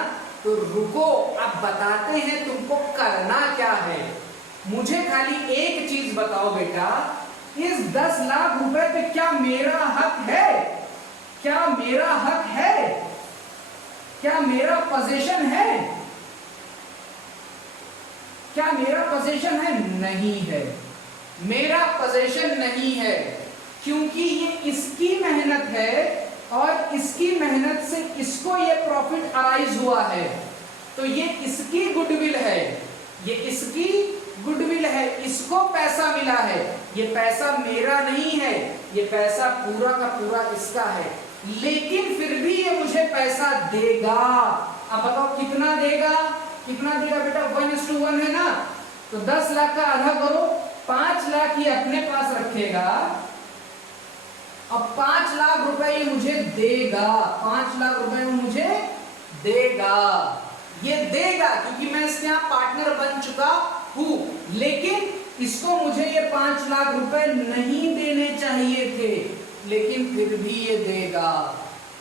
तो रुको अब बताते हैं तुमको करना क्या है। मुझे खाली एक चीज बताओ बेटा, इस 10 लाख रुपए पे क्या मेरा हक है? क्या मेरा हक है? क्या मेरा पोजीशन है? क्या मेरा पोजीशन है? नहीं है, मेरा पोजीशन नहीं है, क्योंकि ये इसकी मेहनत है और इसकी मेहनत से इसको ये प्रॉफिट अराइज हुआ है, तो ये इसकी गुडविल है, ये इसकी गुडविल है, इसको पैसा मिला है, ये पैसा मेरा नहीं है, ये पैसा पूरा का पूरा इसका है, लेकिन फिर भी ये मुझे पैसा देगा। अब बताओ कितना देगा? कितना देगा बेटा? 1:1 है ना, तो 10 लाख का आधा करो, 5 लाख ये अपने पास रखेगा अब 5 लाख रुपए ये मुझे देगा, 5 लाख रुपए मुझे देगा, ये देगा क्योंकि मैं इसके यहाँ पार्टनर बन चुका हूं, लेकिन इसको मुझे ये 5 लाख रुपए नहीं देने चाहिए थे, लेकिन फिर भी ये देगा।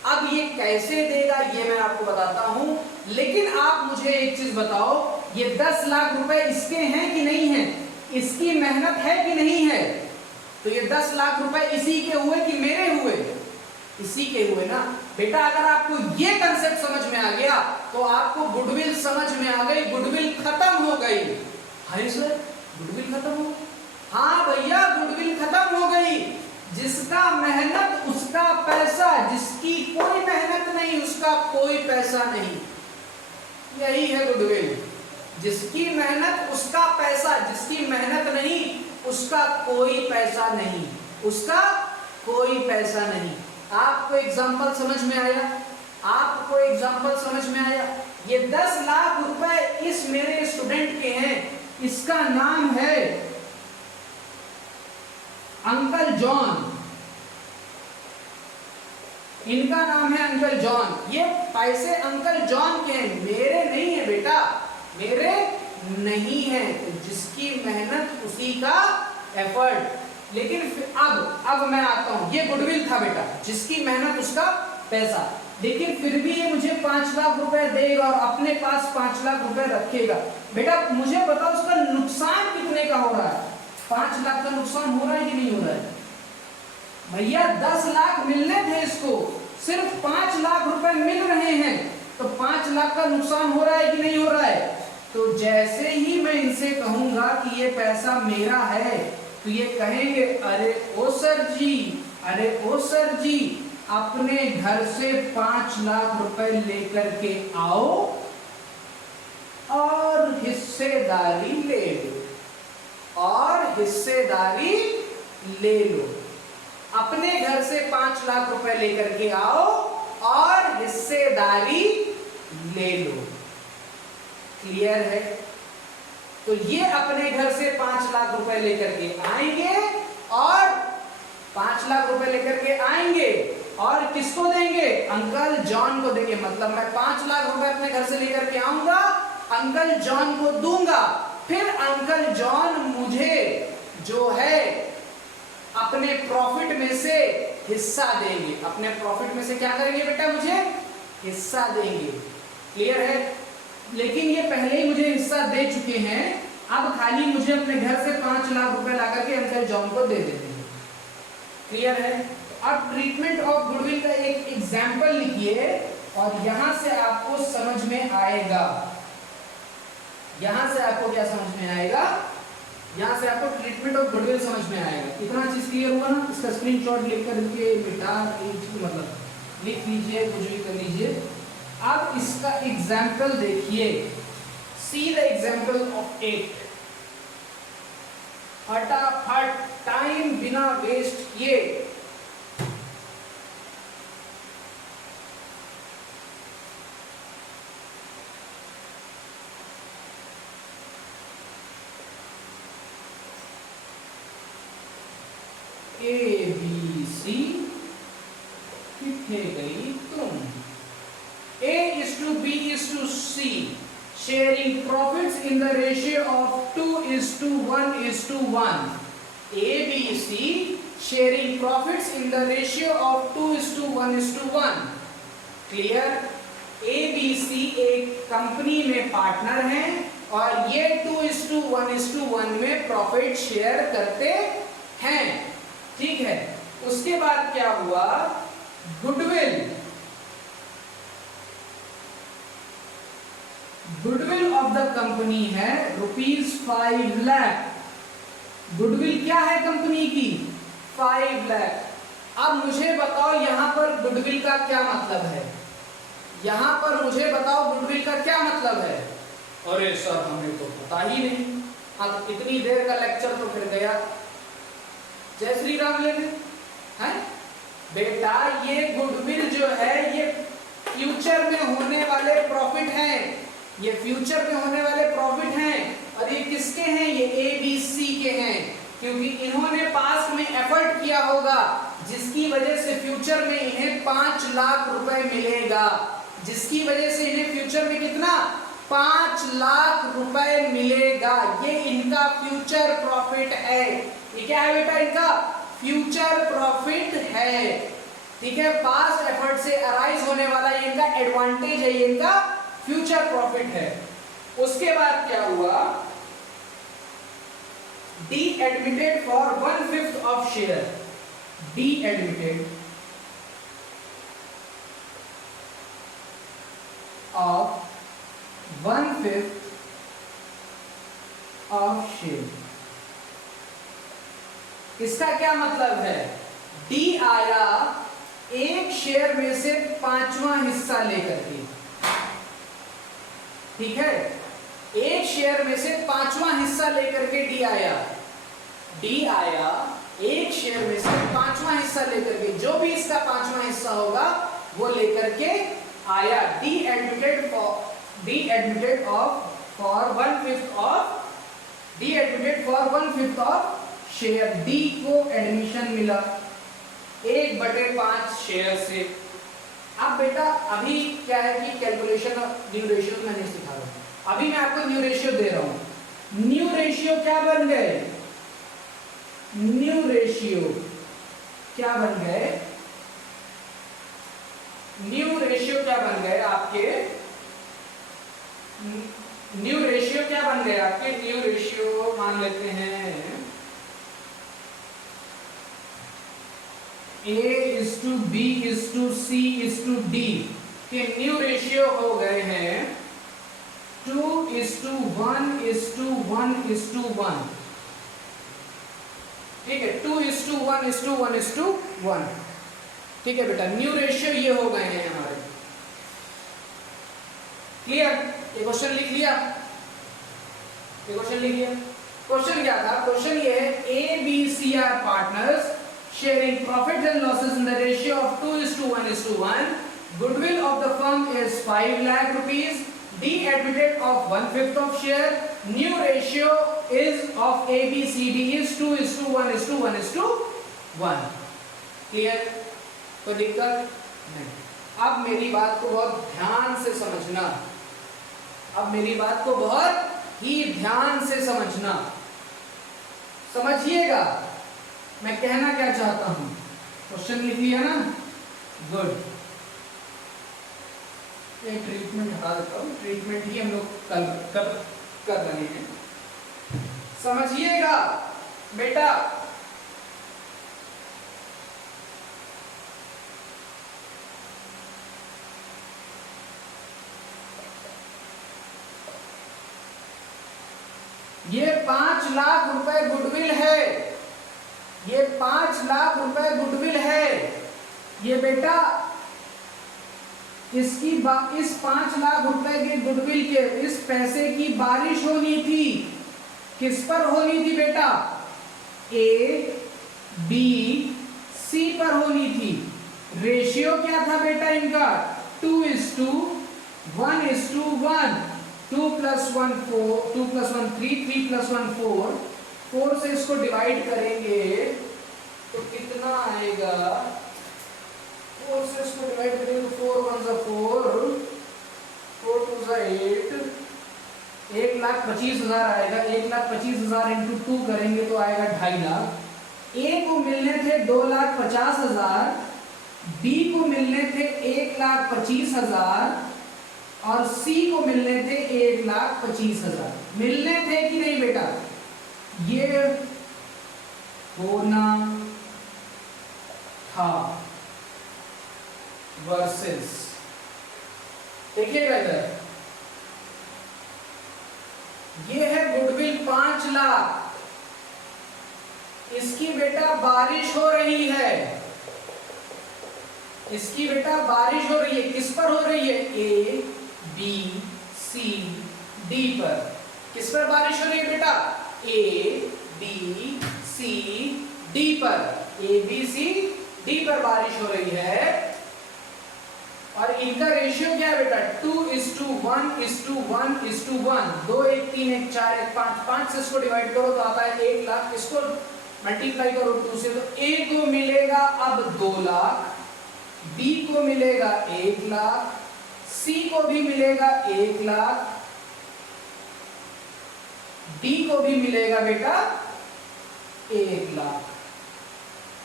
अब ये कैसे देगा ये मैं आपको बताता हूं, लेकिन आप मुझे एक चीज बताओ, ये 10 लाख रुपए इसके हैं कि नहीं है, इसकी मेहनत है कि नहीं है? तो ये 10 लाख रुपए इसी के हुए कि मेरे हुए? इसी के हुए ना बेटा। अगर आपको ये कंसेप्ट समझ में आ गया तो आपको गुडविल समझ में आ गई, गुडविल खत्म हो गई। हाँ सर गुडविल खत्म हो, हाँ भैया गुडविल खत्म हो गई। जिसका मेहनत उसका पैसा, जिसकी कोई मेहनत नहीं उसका कोई पैसा नहीं, यही है गुडविल। जिसकी मेहनत उसका पैसा, जिसकी मेहनत नहीं उसका कोई पैसा नहीं, उसका कोई पैसा नहीं। आपको एग्जांपल समझ में आया? आपको एग्जांपल समझ में आया? ये 10 लाख रुपए इस मेरे स्टूडेंट के हैं, इसका नाम है अंकल जॉन, इनका नाम है अंकल जॉन। ये पैसे अंकल जॉन के हैं, मेरे नहीं है बेटा, मेरे नहीं है। तो जिसकी मेहनत उसी का एफर्ट। लेकिन अब मैं आता हूं, ये गुडविल था बेटा, जिसकी मेहनत उसका पैसा, लेकिन फिर भी ये मुझे 5 लाख रुपए देगा और अपने पास 5 लाख रुपए रखेगा। बेटा मुझे बताओ उसका नुकसान कितने का हो रहा है? 5 लाख का नुकसान हो रहा है कि नहीं हो रहा है? भैया 10 लाख मिलने थे इसको, सिर्फ 5 लाख रुपए मिल रहे हैं, तो 5 लाख का नुकसान हो रहा है कि नहीं हो रहा है? तो जैसे ही मैं इनसे कहूंगा कि ये पैसा मेरा है, तो ये कहेंगे अरे ओ सर जी, अरे ओ सर जी, अपने घर से 5 लाख रुपए लेकर के आओ और हिस्सेदारी ले लो, और हिस्सेदारी ले लो। अपने घर से 5 लाख रुपए लेकर के आओ और हिस्सेदारी ले लो। क्लियर है? तो ये अपने घर से 5 लाख रुपए लेकर के आएंगे और 5 लाख रुपए लेकर के आएंगे और किसको देंगे? अंकल जॉन को देंगे। मतलब मैं 5 लाख रुपए अपने घर से लेकर के आऊंगा, अंकल जॉन को दूंगा, फिर अंकल जॉन मुझे जो है अपने प्रॉफिट में से हिस्सा देंगे। अपने प्रॉफिट में से क्या करेंगे बेटा? मुझे हिस्सा देंगे। क्लियर है? लेकिन ये पहले ही मुझे हिस्सा दे चुके हैं, अब खाली मुझे अपने घर से 5 लाख रुपए लाकर के अंकल जॉन को दे देते हैं। क्लियर है? अब ट्रीटमेंट ऑफ गुडविल का एक एग्जाम्पल लिखिए और यहां से आपको समझ में आएगा। यहां से आपको क्या समझ में आएगा? यहां से आपको ट्रीटमेंट ऑफ गुडविल समझ में आएगा। इतना चीज क्लियर हुआ ना? इसका स्क्रीनशॉट लेकर के मिटा, मतलब लिख लीजिए, कुछ भी कर लीजिए। अब इसका एग्जाम्पल देखिए, सी द एग्जाम्पल ऑफ 8। फटाफट टाइम बिना वेस्ट किए A B C कितने गई तुम? A is to B is to C, sharing profits in the ratio of 2:1 is to 1. A, B, C sharing profits in the ratio of 2:1 is to 1. Clear? A, B, C एक company में partner हैं और ये 2:1 में profit share करते हैं। ठीक है? उसके बाद क्या हुआ? गुडविल ऑफ द कंपनी है ₹5 लाख। गुडविल क्या है कंपनी की? 5 लाख। अब मुझे बताओ यहां पर गुडविल का क्या मतलब है? यहां पर मुझे बताओ गुडविल का क्या मतलब है? अरे सर हमें तो पता ही नहीं। अब इतनी देर का लेक्चर तो फिर गया। जय श्री राम लेने हैं बेटा। ये गुडविल जो है ये फ्यूचर में होने वाले प्रॉफिट हैं, ये फ्यूचर में होने वाले प्रॉफिट हैं। और ये किसके हैं? ये ABC के हैं, क्योंकि इन्होंने पास्ट में एफर्ट किया होगा। जिसकी वजह से फ्यूचर में इन्हें 5 लाख रुपए मिलेगा, जिसकी वजह से इन्हें फ्यूचर में कितना 5 लाख रुपए मिलेगा। ये इनका फ्यूचर प्रॉफिट है। ये क्या है बेटा, इनका फ्यूचर प्रॉफिट है। ठीक है, पास्ट एफर्ट से अराइज होने वाला ये इनका एडवांटेज है, ये इनका फ्यूचर प्रॉफिट है। उसके बाद क्या हुआ, D admitted for 1/5 of share, D admitted of 1/5 of share. इसका क्या मतलब है, डी आया एक शेयर में से 5वां हिस्सा लेकर के। ठीक है, एक शेयर में से 5वां हिस्सा लेकर के डी आया, डी आया एक शेयर में से 5वां हिस्सा लेकर के, जो भी इसका 5वां हिस्सा होगा वो लेकर के आया। D admitted for 1/5 of, D admitted for 1/5 of share. D को एडमिशन मिला 1/5 शेयर से। अब बेटा अभी क्या है कि कैलकुलेशन ऑफ न्यू रेशियो मैं नहीं सिखा रहा, अभी मैं आपको न्यू रेशियो दे रहा हूं। न्यू रेशियो क्या बन गए, न्यू रेशियो क्या बन गए, न्यू रेशियो क्या बन गए आपके, न्यू रेशियो क्या बन गए आपके, न्यू रेशियो मान लेते हैं A:B:C:D के न्यू रेशियो हो गए हैं 2:1:1:1। ठीक है, 2:1:1:1। ठीक है बेटा, न्यू रेशियो ये हो गए हैं हमारे। क्लियर, ये क्वेश्चन लिख लिया, ये क्वेश्चन लिख लिया। क्वेश्चन क्या था, क्वेश्चन ये है ABC are partners sharing profits and losses in the ratio of 2:1:1. Goodwill of the firm is 5 lakh rupees. D admitted of 1/5 of share. New ratio is of ABCD is 2:1:1:1. Clear? कोई दिक्कत नहीं। अब मेरी बात को बहुत ध्यान से समझना, अब मेरी बात को बहुत ही ध्यान से समझना, समझिएगा मैं कहना क्या चाहता हूं। क्वेश्चन लिख लिया ना, गुड। ये ट्रीटमेंट हटा देता हूं, ट्रीटमेंट ही हम लोग कल कर रहे हैं। समझिएगा बेटा, ये 5 लाख रुपए गुडविल है, ये 5 लाख रुपए गुडविल है। ये बेटा इसकी इस 5 लाख रुपए के गुडविल के इस पैसे की बारिश होनी थी, किस पर होनी थी बेटा, ABC पर होनी थी। रेशियो क्या था बेटा इनका, 2:1:1। 2 + 1 4, 2 + 1 3, 3 + 1 4। 4 से इसको डिवाइड करेंगे तो कितना आएगा, 4 से इसको डिवाइड करेंगे तो 4 × 4, 4 × 8, 1,25,000 आएगा। 1,25,000 × 2 करेंगे तो आएगा 2.5 लाख। ए को मिलने थे 2,50,000, बी को मिलने थे 1,25,000 और सी को मिलने थे 1,25,000। मिलने थे कि नहीं बेटा, ये होना था वर्सेस, देखिएगा इधर, ये है गुडविल 5 लाख, इसकी बेटा बारिश हो रही है, इसकी बेटा बारिश हो रही है। किस पर हो रही है, A,B,C,D पर। किस पर बारिश हो रही है बेटा, A,B,C,D पर। A,B,C,D पर बारिश हो रही है और इनका रेशियो क्या है बेटा, 2:1:1:1। 2 1 3 1 4 1 5, 5 से इसको डिवाइड करो तो आता है 1 लाख। इसको मल्टीप्लाई करो 2 से, तो ए को मिलेगा अब 2 लाख, बी को मिलेगा 1 लाख, सी को भी मिलेगा 1 लाख, डी को भी मिलेगा बेटा 1 लाख।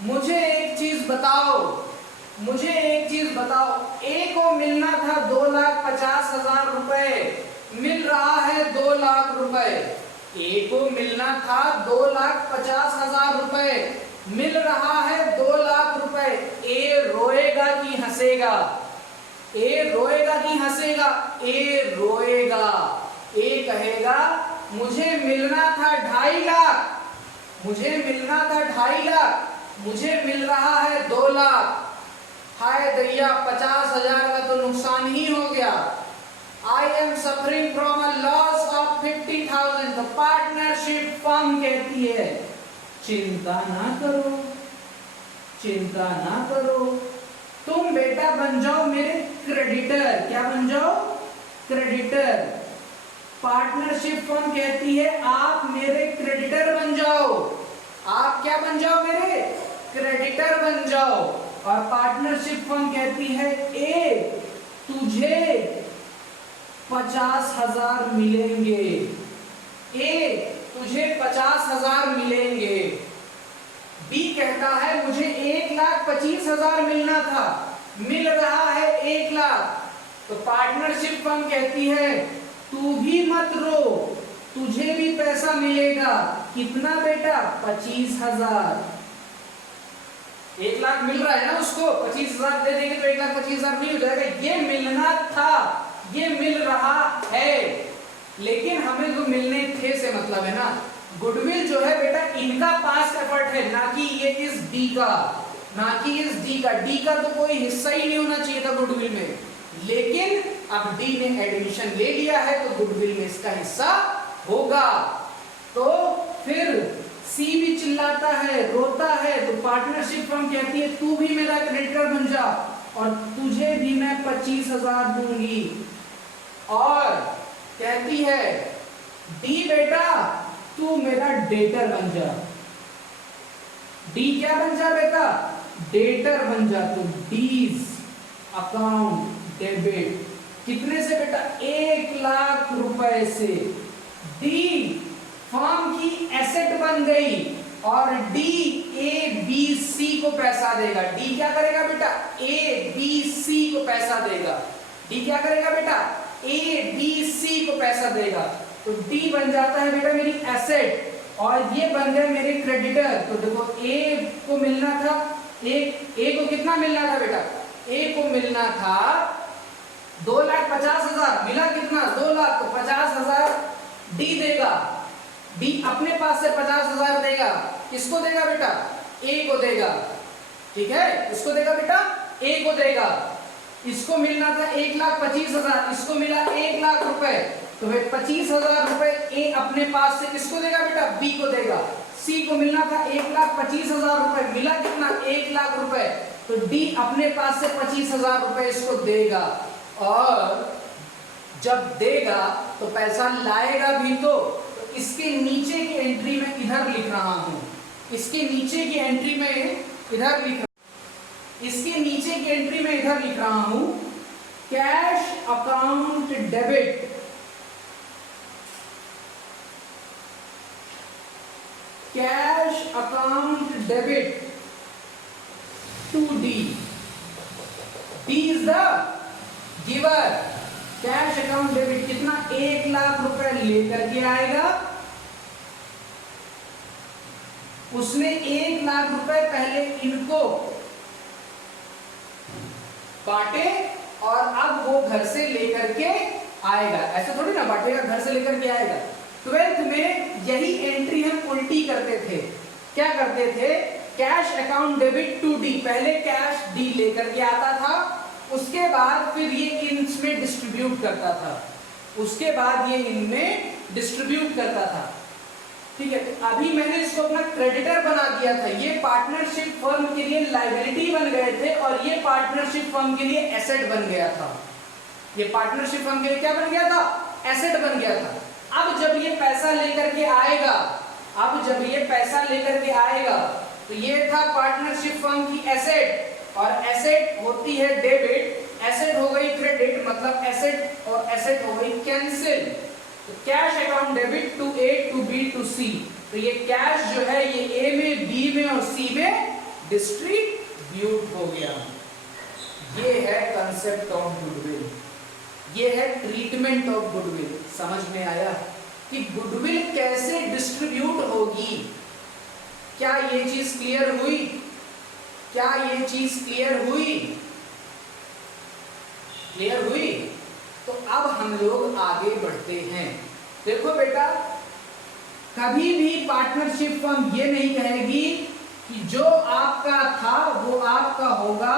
मुझे एक चीज बताओ, ए को मिलना था 2,50,000 रुपए, मिल रहा है 2 लाख रुपए। ए को मिलना था 2,50,000 रुपए, मिल रहा है 2 लाख रुपए। ए रोएगा कि हंसेगा? ए रोएगा कि हंसेगा? ए रोएगा। ए कहेगा मुझे मिलना था 2.5 लाख, मुझे मिलना था 2.5 लाख, मुझे मिल रहा है 2 लाख। हाय दैया, 50,000 का तो नुकसान ही हो गया। I am suffering from a loss of 50,000। तो पार्टनरशिप फर्म कहती है चिंता ना करो, चिंता ना करो, तुम बेटा बन जाओ मेरे क्रेडिटर। क्या बन जाओ? क्रेडिटर। पार्टनरशिप फर्म कहती है आप मेरे क्रेडिटर बन जाओ। आप क्या बन जाओ? मेरे क्रेडिटर बन जाओ। और पार्टनरशिप फर्म कहती है ए तुझे 50,000 मिलेंगे, ए तुझे 50,000 मिलेंगे। बी कहता है मुझे 1,25,000 मिलना था, मिल रहा है 1 लाख। तो पार्टनरशिप फर्म कहती है तू भी मत रो, तुझे भी पैसा मिलेगा। कितना बेटा? 25,000। 1 लाख मिल रहा है ना उसको, 25,000 दे देंगे तो 1,25,000 नहीं हो जाएगा? ये मिलना था, ये मिल रहा है, लेकिन हमें जो मिलने थे से मतलब है ना। गुडविल जो है बेटा इनका पास्ट एफर्ट है, ना कि ये इस डी का, ना कि इस डी का। डी का तो कोई हिस्सा ही नहीं होना चाहिए था गुडविल में, लेकिन अब डी ने एडमिशन ले लिया है तो गुडविल में इसका हिस्सा होगा। तो फिर सी भी चिल्लाता है, रोता है, तो पार्टनरशिप फर्म कहती है तू भी मेरा क्रेडिटर बन जा और तुझे भी मैं 25,000 दूंगी। और कहती है डी बेटा तू मेरा डेटर बन जा। डी क्या बन जा बेटा? डेटर बन जा तू। डीज अकाउंट डेबिट कितने से बेटा? 1 लाख रुपए से। डी फर्म की एसेट बन गई और डी ए बी सी को पैसा देगा। डी क्या करेगा बेटा? ए बी सी को पैसा देगा। डी क्या करेगा बेटा? ए बी सी को पैसा देगा। तो डी बन जाता है बेटा मेरी एसेट और ये बन गए मेरे क्रेडिटर। तो देखो ए को मिलना था, ए को कितना मिलना था बेटा? ए को मिलना था 2,50,000, मिला कितना? 2 लाख। तो 50,000 डी देगा, डी अपने पास से 50,000 देगा। किसको देगा बेटा? ए को देगा। ठीक है, इसको देगा बेटा, ए को देगा। इसको मिलना था 1,25,000, इसको मिला 1 लाख रुपए। तो भाई 25,000 रुपए ए अपने पास से किसको देगा बेटा? बी को देगा। सी को मिलना था 1,25,000 रुपए, मिला कितना? 1 लाख रुपए। तो डी अपने पास से 25,000 रुपए इसको देगा और जब देगा तो पैसा लाएगा भी। तो इसके नीचे की एंट्री में इधर लिख रहा हूं, इसके नीचे की एंट्री में इधर लिख, इसके नीचे की एंट्री में इधर लिख रहा हूं cash account debit, cash account debit to D. D is the giver. Cash account debit कितना? 1 लाख रुपए लेकर के आएगा। उसने 1 लाख रुपए पहले इनको बांटे और अब वो घर से लेकर के आएगा। ऐसा थोड़ी ना बांटेगा, घर से लेकर के आएगा। 12th में यही एंट्री हम उल्टी करते थे। क्या करते थे? Cash account debit to D, पहले कैश डी लेकर के आता था, उसके बाद फिर ये इनमें डिस्ट्रीब्यूट करता था, उसके बाद ये इनमें डिस्ट्रीब्यूट करता था। ठीक है, तो अभी मैंने इसको अपना क्रेडिटर बना दिया था। ये पार्टनरशिप फर्म के लिए लायबिलिटी बन गए थे और ये पार्टनरशिप फर्म के लिए एसेट बन गया था। ये पार्टनरशिप फर्म के लिए क्या बन गया था? एसेट बन गया था। अब जब ये पैसा लेकर के आएगा अब जब ये पैसा लेकर के आएगा तो ये था पार्टनरशिप फर्म की एसेट, और एसेट होती है डेबिट, एसेट हो गई क्रेडिट, मतलब एसेट और एसेट हो गई कैंसिल। तो cash account debit to A to B to C, तो ये कैश जो है ये ए में, बी में और सी में डिस्ट्रीब्यूट हो गया। ये है कंसेप्ट ऑफ गुडविल, ये है ट्रीटमेंट ऑफ गुडविल। समझ में आया कि गुडविल कैसे डिस्ट्रीब्यूट होगी? क्या ये चीज क्लियर हुई? क्या ये चीज क्लियर हुई? क्लियर हुई? तो अब हम लोग आगे बढ़ते हैं। देखो बेटा, कभी भी पार्टनरशिप फर्म ये नहीं कहेगी कि जो आपका था वो आपका होगा,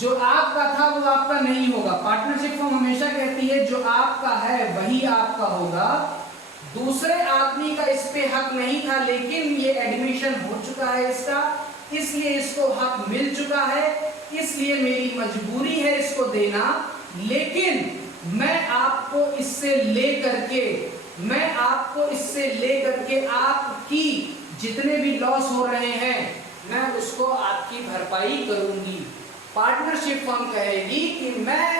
जो आपका था वो आपका नहीं होगा। पार्टनरशिप फर्म हमेशा कहती है जो आपका है वही आपका होगा, दूसरे आदमी का इस पे हक नहीं था, लेकिन ये एडमिशन हो चुका है इसका, इसलिए इसको हक मिल चुका है, इसलिए मेरी मजबूरी है इसको देना। लेकिन मैं आपको इससे लेकर के आपकी जितने भी लॉस हो रहे हैं मैं उसको आपकी भरपाई करूंगी। पार्टनरशिप फर्म कहेगी कि मैं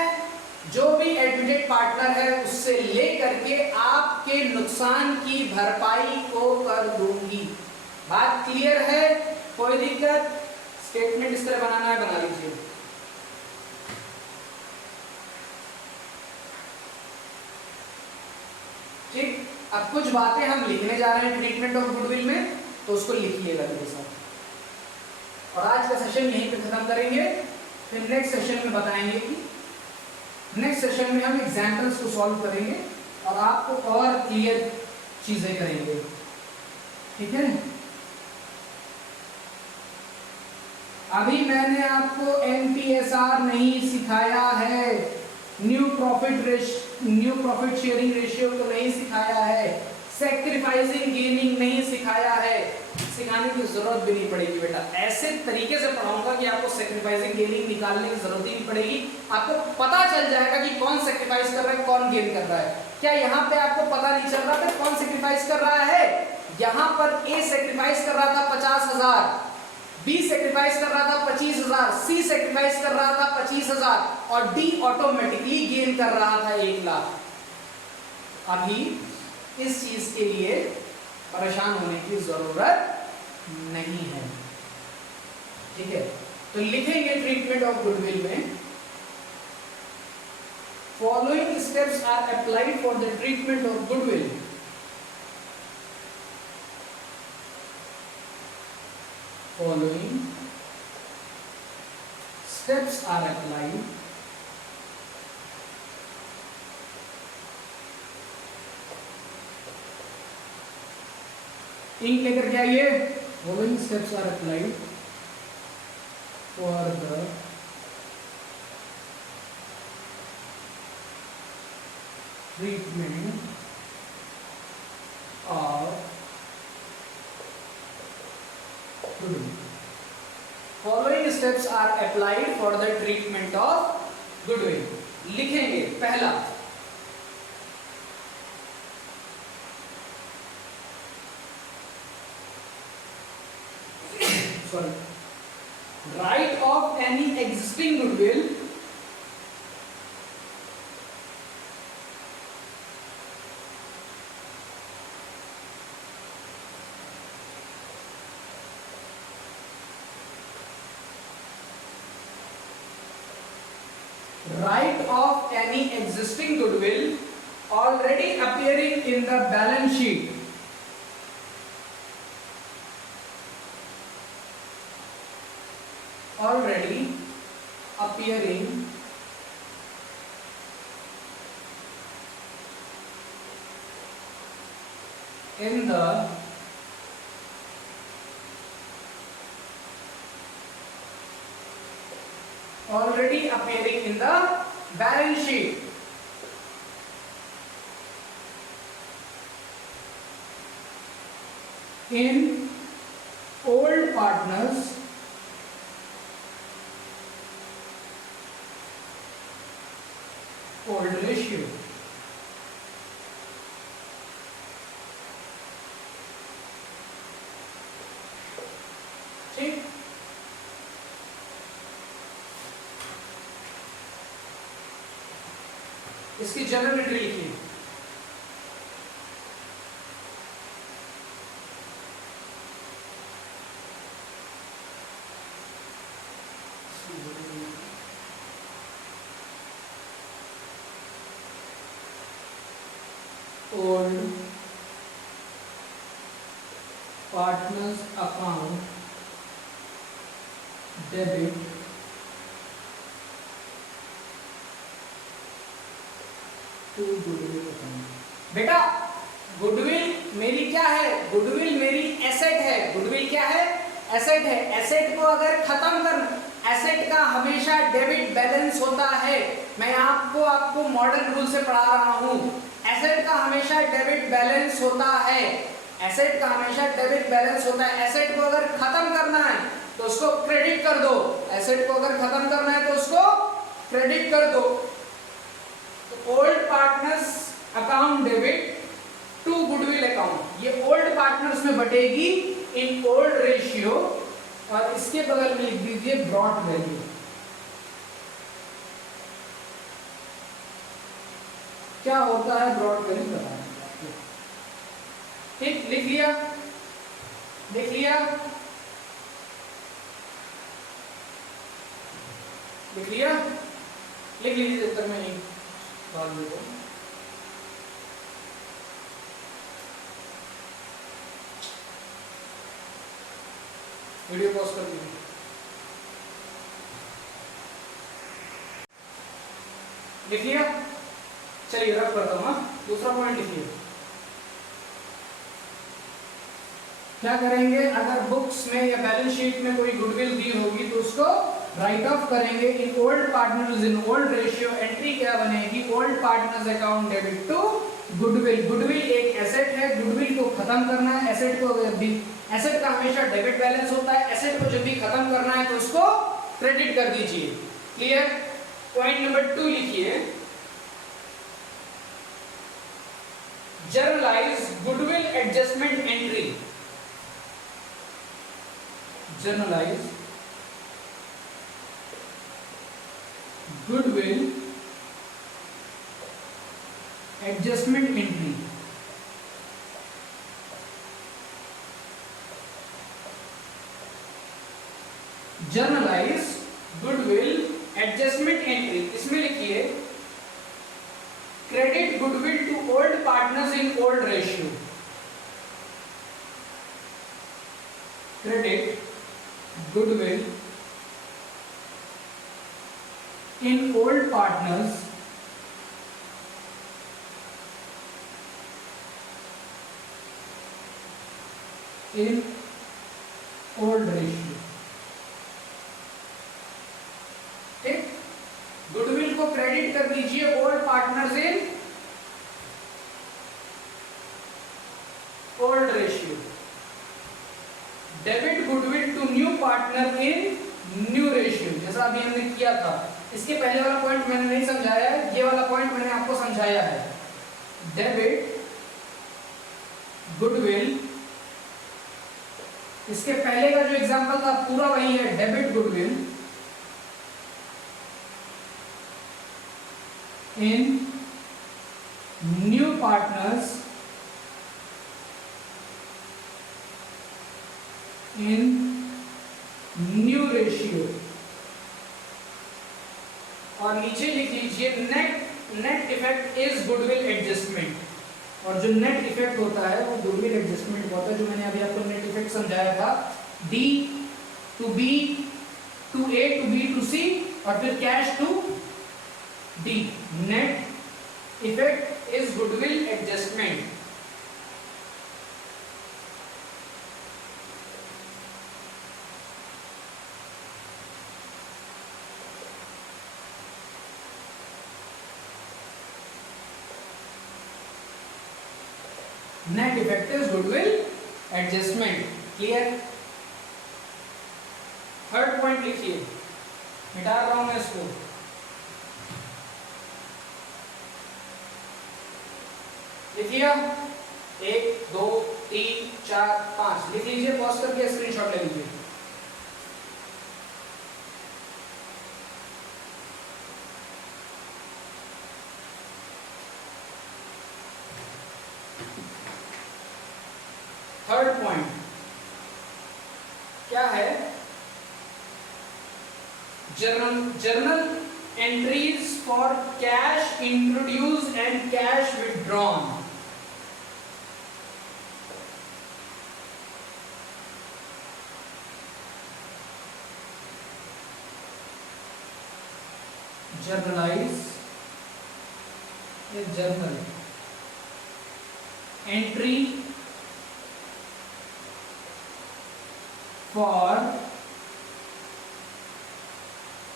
जो भी एडमिटेड पार्टनर है उससे लेकर के आपके नुकसान की भरपाई को कर दूंगी। बात क्लियर है? कोई दिक्कत? स्टेटमेंट इस तरह बनाना है, बना लीजिए। ठीक, अब कुछ बातें हम लिखने जा रहे हैं ट्रीटमेंट ऑफ गुडविल में, तो उसको लिखिएगा मेरे साथ। और आज का सेशन यहीं पे खत्म करेंगे, फिर नेक्स्ट सेशन में बताएंगे कि नेक्स्ट सेशन में हम एग्जाम्पल्स को सॉल्व करेंगे और आपको और क्लियर चीजें करेंगे। ठीक है, अभी मैंने आपको एनपीएसआर नहीं सिखाया है, न्यू प्रॉफिट शेयरिंग रेशियो को नहीं सिखाया है, सैक्रिफाइसिंग गेनिंग नहीं सिखाया है। सिखाने की जरूरत भी नहीं पड़ेगी बेटा, ऐसे तरीके से पढ़ाऊंगा कि आपको सैक्रिफाइसिंग गेनिंग निकालने की जरूरत ही नहीं पड़ेगी। आपको पता चल जाएगा कि कौन सैक्रिफाइस कर रहा है, कौन गेन कर रहा है। क्या यहाँ पे आपको पता नहीं चल रहा था कौन सैक्रिफाइस कर रहा है? यहाँ पर ए सैक्रिफाइस कर रहा था 50,000, बी सैक्रिफाइस कर रहा था 25,000, सी सैक्रिफाइस कर रहा था 25,000 और डी ऑटोमेटिकली गेन कर रहा था 1 लाख। अभी इस चीज के लिए परेशान होने की जरूरत नहीं है। ठीक है, तो लिखेंगे ट्रीटमेंट ऑफ गुडविल में, following steps are applied for the treatment of goodwill. Following steps are applied ink लेकर के आइए। Following steps are applied for the treatment of following steps are applied for the treatment of goodwill. लिखेंगे पहला, sorry, write off any existing goodwill already appearing in the balance sheet, already appearing in the balance sheet in old partners old ratio। इसकी journal entry लिखिए। Old partners account debit to goodwill account. बेटा goodwill मेरी क्या है? Goodwill मेरी asset है। Goodwill क्या है? एसेट है। एसेट को अगर खत्म कर, एसेट का हमेशा डेबिट बैलेंस होता है। मैं आपको मॉडल रूल से पढ़ा रहा हूं। एसेट का हमेशा डेबिट बैलेंस होता है। एसेट का हमेशा डेबिट बैलेंस होता है। एसेट को अगर खत्म करना है तो उसको क्रेडिट कर दो। एसेट को अगर खत्म करना है तो उसको क्रेडिट कर दो। तो old partners account debit to goodwill account, ये ओल्ड पार्टनर्स में बटेगी इन ओल्ड रेशियो, और इसके बगल में लिख दीजिए ब्रॉड वैल्यू। क्या होता है ब्रॉड वैल्यू बताएंगे आपको। ठीक, लिख लिया? लिख लिया? लिख लिया? लिख लीजिए जब तक मैं नहीं डाल दूंगा। वीडियो पॉज कर दीजिए। लिख लिया? चलिए रब करता हूं। दूसरा पॉइंट लिखिए। क्या करेंगे? अगर बुक्स में या बैलेंस शीट में कोई गुडविल दी होगी तो उसको राइट ऑफ करेंगे in old partners in old ratio. Entry क्या बनेगी? Old partners account debit to goodwill. Goodwill एक एसेट है, गुडविल को खत्म करना है। एसेट को भी, एसेट का हमेशा डेबिट बैलेंस होता है। एसेट को जब भी खत्म करना है तो उसको क्रेडिट कर दीजिए। क्लियर? पॉइंट नंबर 2 लिखिए। Journalise goodwill adjustment entry. Journalise goodwill adjustment entry. Journalise goodwill adjustment entry, इसमें लिखिए credit goodwill to old partners in old ratio. Credit goodwill in old partners in old ratio. ठीक, goodwill को credit कर दीजिए old partners in old ratio. Debit goodwill to new partner in new ratio, जैसा अभी हमने किया था। इसके पहले वाला पॉइंट मैंने नहीं समझाया है, ये वाला पॉइंट मैंने आपको समझाया है। डेबिट गुडविल, इसके पहले का जो एग्जांपल था पूरा वही है। Debit goodwill in new partners in new ratio, और नीचे लिख लीजिए net effect is goodwill adjustment. और जो नेट इफेक्ट होता है वो गुडविल एडजस्टमेंट होता है, जो मैंने अभी आपको नेट इफेक्ट समझाया था। D to B to A to B to C और फिर cash to D. Net effect is goodwill adjustment. Net effect is goodwill adjustment. Clear? Third point लिखिए, मिटा रहा हूं मैं इसको। लिखिए 1 2 3 4 5 लिख लीजिए, पॉज करके स्क्रीनशॉट ले लीजिए। थर्ड पॉइंट क्या है? Journal entries for cash introduce and cash withdrawn. Generalized journal entry for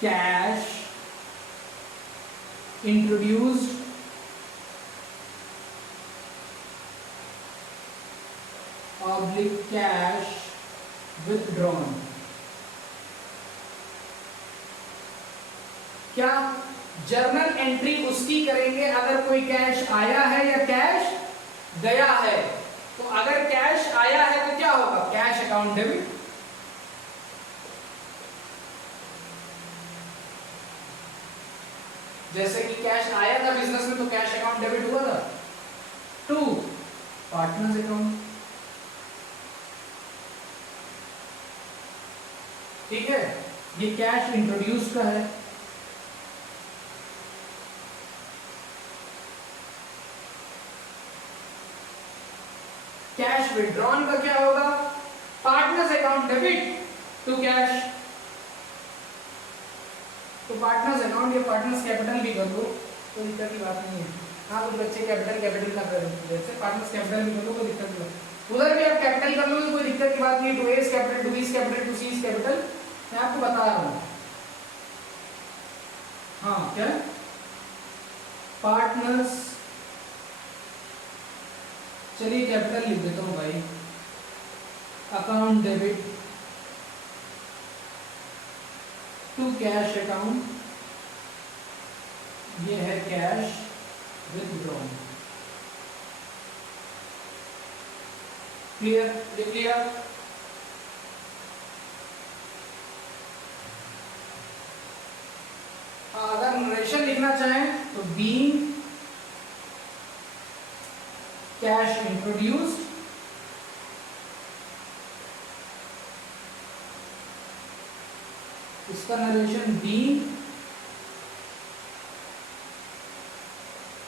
cash introduced oblique cash withdrawn. क्या जर्नल एंट्री उसकी करेंगे अगर कोई कैश आया है या कैश गया है? तो अगर कैश आया है तो क्या होगा? Cash account debit. जैसे कि कैश आया था बिजनेस में तो कैश अकाउंट डेबिट हुआ था। 2 पार्टनर्स अकाउंट, ठीक है, ये कैश इंट्रोड्यूस का है। कैश विथड्रॉन का क्या होगा? Partners account debit to cash. तो पार्टनर्स अकाउंट या पार्टनर्स कैपिटल भी कर दो, कोई दिक्कत की बात नहीं है। हाँ, कुछ बच्चे कैपिटल कर रहे हैं, जैसे पार्टनर्स कैपिटल भी कर दो, कोई दिक्कत नहीं है। उधर भी आप कैपिटल कर लो तो कोई दिक्कत की बात नहीं है। 2A's capital, 2B's capital, 2C's capital, मैं आपको बता रहा हूँ। हाँ, क्या पार्टनर्स, चलिए कैपिटल लिख देता हूँ भाई, account debit to cash account, ये है कैश विथड्रॉन। क्लियर? क्लियर? अगर नरेशन लिखना चाहें तो बीइंग कैश इंट्रोड्यूस्ड इसका नरेशन बीइंग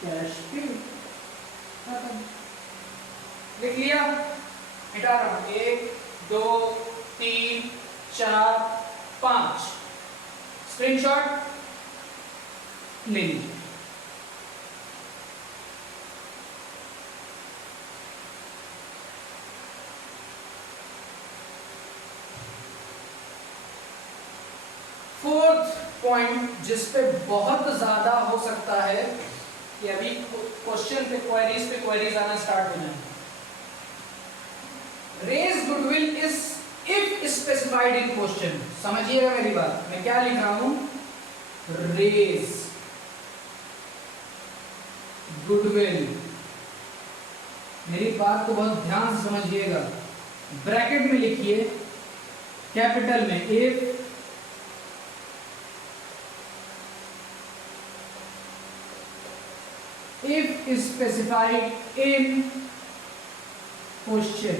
कैश पे। लिख लिया? मिटा रहा हूं। 1 2 3 4 5 स्क्रीनशॉट ले लीजिए। फोर्थ पॉइंट जिस पे बहुत ज्यादा हो सकता है कि अभी क्वेश्चन पे क्वेरीज आना स्टार्ट हो जाए। Raise goodwill is if specified in question. समझिएगा मेरी बात, मैं क्या लिख रहा हूं? रेज गुडविल, मेरी बात को बहुत ध्यान से समझिएगा। ब्रैकेट में लिखिए कैपिटल में if specified in question।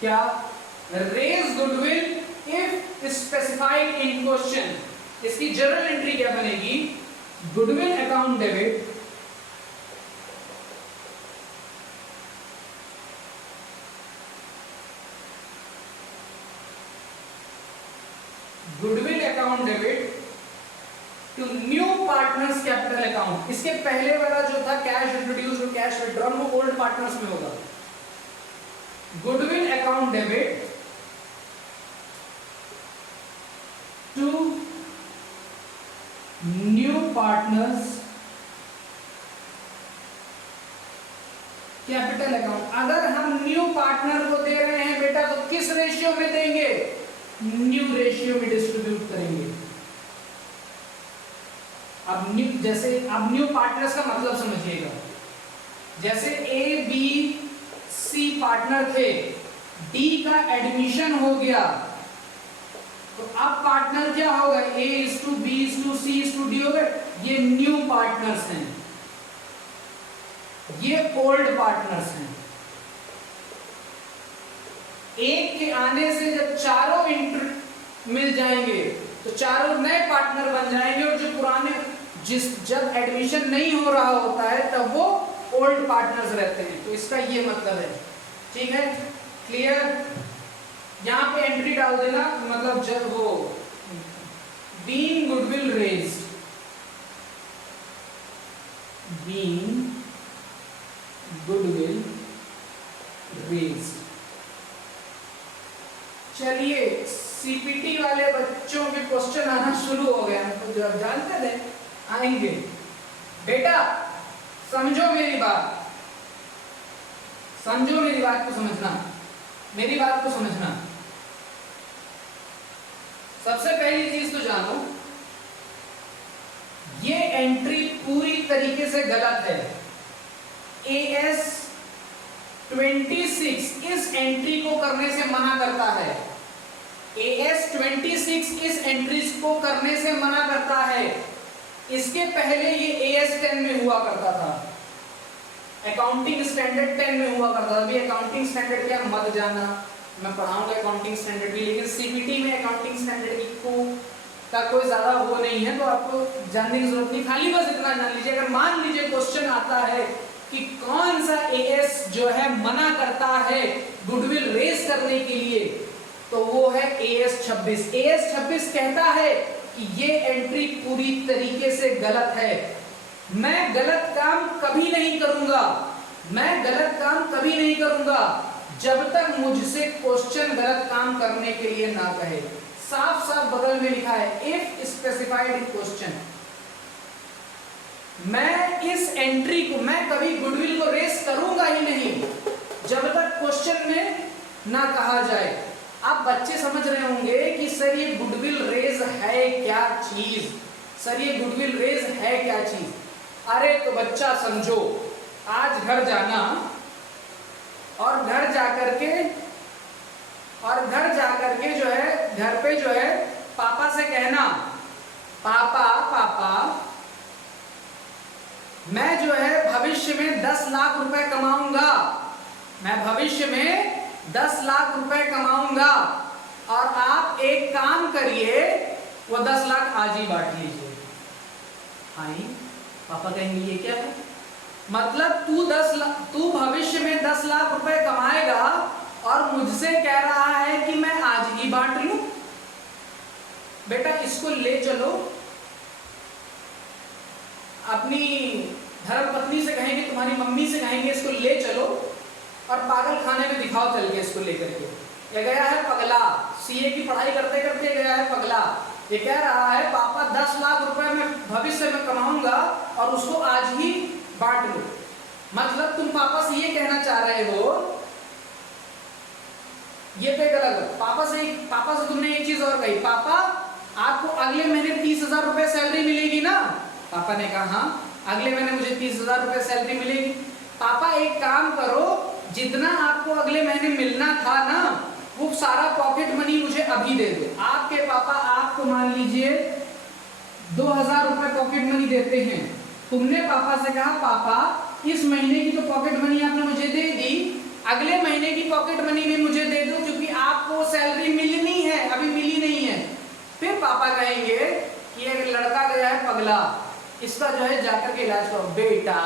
क्या? Raise goodwill if specified in question. इसकी जर्नल एंट्री क्या बनेगी? Goodwill account debit to new partners capital account. इसके पहले वाला जो था कैश इंट्रोड्यूस और कैश विथड्रॉन, वो ओल्ड पार्टनर्स में होगा। Goodwill account debit to new partners capital account. अगर हम न्यू पार्टनर को दे रहे हैं बेटा तो किस रेशियो में देंगे? न्यू रेशियो में डिस्ट्रीब्यूट करेंगे। अब न्यू पार्टनर्स का मतलब समझिएगा। जैसे ए बी सी पार्टनर थे, डी का एडमिशन हो गया, तो अब पार्टनर क्या होगा? A is to B is to C is to D हो गए। ये न्यू पार्टनर्स हैं, ये ओल्ड पार्टनर्स हैं। एक के आने से जब चारों मिल जाएंगे तो चारों नए पार्टनर बन जाएंगे, और जो पुराने जब एडमिशन नहीं हो रहा होता है तब वो ओल्ड पार्टनर्स रहते हैं। तो इसका ये मतलब है, ठीक है, क्लियर। यहां पे एंट्री डाल देना, मतलब जब वो being goodwill raised, being goodwill raised. चलिए, सीपीटी वाले बच्चों के क्वेश्चन आना शुरू हो गए, तो जो आप जानते थे आएंगे। बेटा समझो मेरी बात, समझो मेरी बात को समझना, मेरी बात को समझना। सबसे पहली चीज तो जानो, ये एंट्री पूरी तरीके से गलत है। AS 26 इस एंट्री को करने से मना करता है। AS 26 इस एंट्रीज को करने से मना करता है। इसके पहले ये AS 10 में हुआ करता था, अकाउंटिंग स्टैंडर्ड 10 में हुआ करता था। अभी अकाउंटिंग स्टैंडर्ड क्या मत जाना, मैं पढ़ाऊंगा अकाउंटिंग स्टैंडर्ड भी, लेकिन सीपीटी में अकाउंटिंग स्टैंडर्ड का कोई ज्यादा वो नहीं है, तो आपको जानने की जरूरत नहीं, खाली बस इतना जान लीजिए। अगर मान लीजिए क्वेश्चन आता है कि कौन सा AS जो है मना करता है गुडविल रेज करने के लिए, तो वो है AS 26। AS 26 कहता है कि ये एंट्री पूरी तरीके से गलत है। मैं गलत काम कभी नहीं करूंगा, मैं गलत काम कभी नहीं करूंगा जब तक मुझसे क्वेश्चन गलत काम करने के लिए ना कहे। साफ साफ बगल में लिखा है इफ स्पेसिफाइड इन क्वेश्चन। मैं इस एंट्री को, मैं कभी गुडविल को रेस करूंगा ही नहीं जब तक क्वेश्चन में ना कहा जाए। आप बच्चे समझ रहे होंगे कि सर ये गुडविल रेज है क्या चीज, सर ये गुडविल रेज है क्या चीज। अरे तो बच्चा समझो, आज घर जाना और घर जाकर के जो है घर पे जो है पापा से कहना, पापा मैं जो है भविष्य में 10 लाख रुपए कमाऊंगा, मैं भविष्य में 10 लाख रुपए कमाऊंगा, और आप एक काम करिए वो 10 लाख आज ही बांट लीजिए। आई पापा कहेंगे ये क्या है, मतलब तू भविष्य में 10 लाख रुपए कमाएगा और मुझसे कह रहा है कि मैं आज ही बांट लूं। बेटा इसको ले चलो, अपनी धर्मपत्नी से कहेंगे, तुम्हारी मम्मी से कहेंगे इसको ले चलो और पागल खाने में दिखाओ चल के इसको लेकर के। ये गया है पगला, सीए की पढ़ाई करते करते गया है पगला। ये कह रहा है पापा 10 लाख रुपए में भविष्य में कमाऊंगा और उसको आज ही बांट लो। मतलब तुम पापा से ये कहना चाह रहे हो, ये पे गलत। पापा से तुमने एक चीज और कही, पापा आपको अगले महीने 30,000 रुपए सैलरी मिलेगी ना। पापा ने कहा हाँ अगले महीने मुझे 30,000 रुपए सैलरी मिलेगी। पापा एक काम करो, जितना आपको अगले महीने मिलना था ना वो सारा पॉकेट मनी मुझे अभी दे दो। आपके पापा आपको मान लीजिए 2,000 रुपए पॉकेट मनी देते हैं। तुमने पापा से कहा पापा इस महीने की तो पॉकेट मनी आपने मुझे दे दी, अगले महीने की पॉकेट मनी भी मुझे दे दो क्योंकि आपको सैलरी मिलनी है, अभी मिली नहीं है। फिर पापा कहेंगे कि एक लड़का गया है पगला, इसका जो है जाकर के इलाज करो। बेटा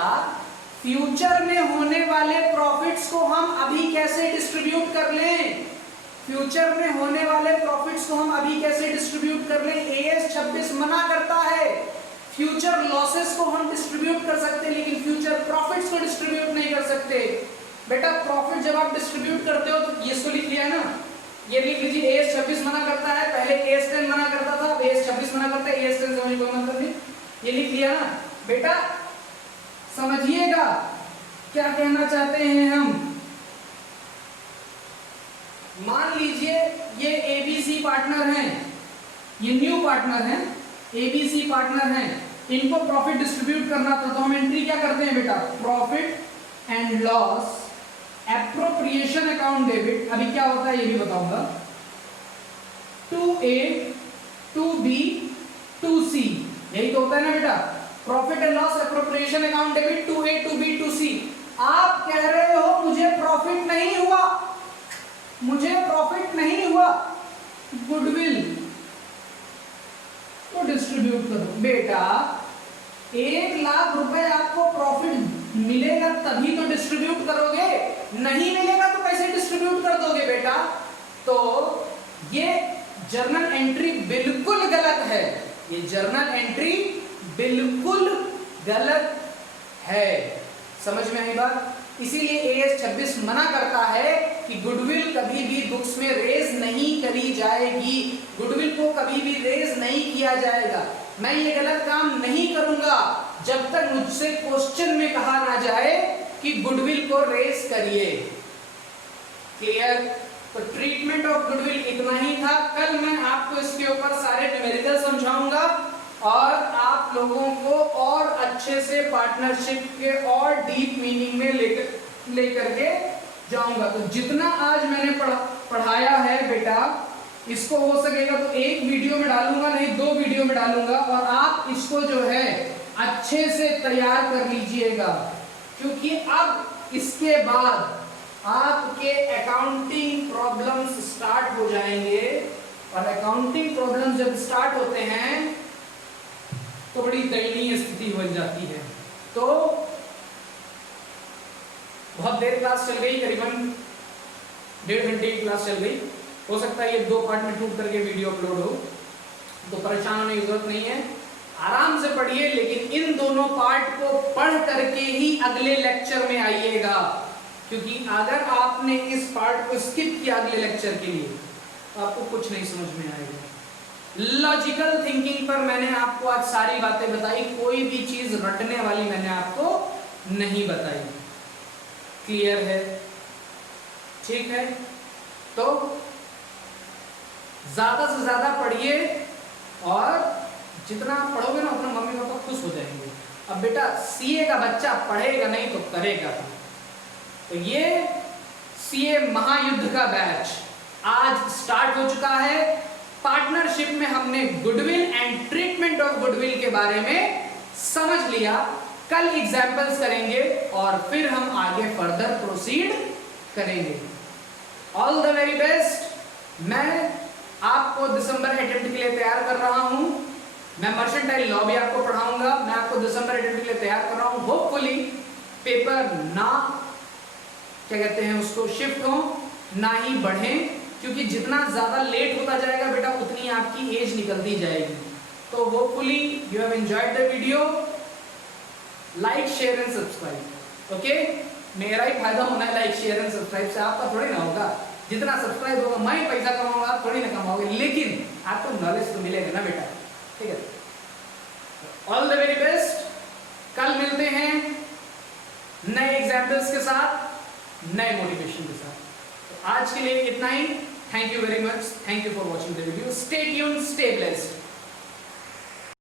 फ्यूचर में होने वाले प्रॉफिट्स को हम अभी कैसे डिस्ट्रीब्यूट कर लें, फ्यूचर में होने वाले प्रॉफिट्स को हम अभी कैसे डिस्ट्रीब्यूट कर लें। AS 26 मना करता है। फ्यूचर लॉसेस को हम डिस्ट्रीब्यूट कर सकते हैं लेकिन फ्यूचर प्रॉफिट्स को डिस्ट्रीब्यूट नहीं कर सकते। बेटा प्रॉफिट जब आप डिस्ट्रीब्यूट करते हो तो ये इसको लिख लिया है ना, ये लिख लीजिए AS 26 मना करता है, पहले AS 10 मना करता था, अब AS 26 मना करता है। AS 10 से कोई मतलब नहीं, ये लिख लिया ना। बेटा समझिएगा क्या कहना चाहते हैं हम। मान लीजिए ये ABC पार्टनर हैं, ये न्यू पार्टनर हैं, ABC पार्टनर हैं, इनको प्रॉफिट डिस्ट्रीब्यूट करना था तो हम एंट्री क्या करते हैं बेटा, profit and loss appropriation account debit. अभी क्या होता है ये भी बताऊंगा। 2A 2B 2C यही तो होता है ना बेटा। Profit and loss appropriation account debit to A to B to C. आप कह रहे हो मुझे प्रॉफिट नहीं हुआ, मुझे प्रॉफिट नहीं हुआ, गुडविल तो डिस्ट्रीब्यूट करो। बेटा 1 लाख रुपए आपको प्रॉफिट मिलेगा तभी तो डिस्ट्रीब्यूट करोगे, नहीं मिलेगा तो कैसे डिस्ट्रीब्यूट कर दोगे बेटा। तो ये जर्नल एंट्री बिल्कुल गलत है, ये जर्नल एंट्री बिल्कुल गलत है। समझ में आई बात? इसीलिए एएस 26 मना करता है कि गुडविल कभी भी बुक्स में रेज नहीं करी जाएगी, गुडविल को कभी भी रेज नहीं किया जाएगा। मैं ये गलत काम नहीं करूंगा जब तक मुझसे क्वेश्चन में कहा ना जाए कि गुडविल को रेज करिए। क्लियर? तो ट्रीटमेंट ऑफ गुडविल इतना ही था। कल मैं आपको इसके ऊपर सारे न्यूमेरिकल समझाऊंगा और आप लोगों को और अच्छे से पार्टनरशिप के और डीप मीनिंग में लेकर के जाऊंगा। तो जितना आज मैंने पढ़ाया है बेटा, इसको हो सकेगा तो एक वीडियो में डालूंगा, नहीं 2 वीडियो में डालूंगा, और आप इसको जो है अच्छे से तैयार कर लीजिएगा, क्योंकि अब इसके बाद आपके अकाउंटिंग प्रॉब्लम्स स्टार्ट हो जाएंगे। और अकाउंटिंग प्रॉब्लम्स जब स्टार्ट होते हैं तो बड़ी दयनीय स्थिति बन जाती है। तो बहुत देर क्लास चल गई, करीबन 1.5 घंटे की क्लास चल गई। हो सकता है ये 2 पार्ट में टूट करके वीडियो अपलोड हो, तो परेशान होने की जरूरत नहीं है, आराम से पढ़िए। लेकिन इन दोनों पार्ट को पढ़ करके ही अगले लेक्चर में आइएगा, क्योंकि अगर आपने इस पार्ट को स्किप किया अगले लेक्चर के लिए तो आपको कुछ नहीं समझ में आएगा। लॉजिकल थिंकिंग पर मैंने आपको आज सारी बातें बताई, कोई भी चीज रटने वाली मैंने आपको नहीं बताई। क्लियर है? ठीक है, तो ज्यादा से ज्यादा पढ़िए, और जितना पढ़ोगे ना उतना मम्मी पापा खुश हो जाएंगे। अब बेटा सीए का बच्चा पढ़ेगा नहीं तो करेगा। तो ये सीए महायुद्ध का बैच आज स्टार्ट हो चुका है। पार्टनरशिप में हमने goodwill and treatment of goodwill के बारे में समझ लिया। कल एग्जाम्पल्स करेंगे और फिर हम आगे फर्दर प्रोसीड करेंगे। All the very best. मैं आपको दिसंबर अटेम्प्ट के लिए तैयार कर रहा हूं। मैं मर्केंटाइल लॉ भी आपको पढ़ाऊंगा। मैं आपको दिसंबर अटेम्प्ट के लिए तैयार कर रहा हूं। होपफुली पेपर ना क्या कहते हैं उसको शिफ्ट हो, ना ही बढ़े, क्योंकि जितना ज्यादा लेट होता जाएगा बेटा उतनी आपकी एज निकलती जाएगी। तो hopefully you have enjoyed the video. Like share and subscribe. Okay, मेरा ही फायदा होना है लाइक शेयर एंड सब्सक्राइब से, आपका थोड़ी ना होगा। जितना सब्सक्राइब होगा मैं पैसा कमाऊंगा, आप थोड़ी ना कमाओगे, लेकिन आपको नॉलेज तो मिलेगा ना बेटा। ठीक है, ऑल द वेरी बेस्ट। कल मिलते हैं नए एग्जाम्पल्स के साथ, नए मोटिवेशन के साथ। तो आज के लिए इतना ही। Thank you very much. Thank you for watching the video. Stay tuned, stay blessed.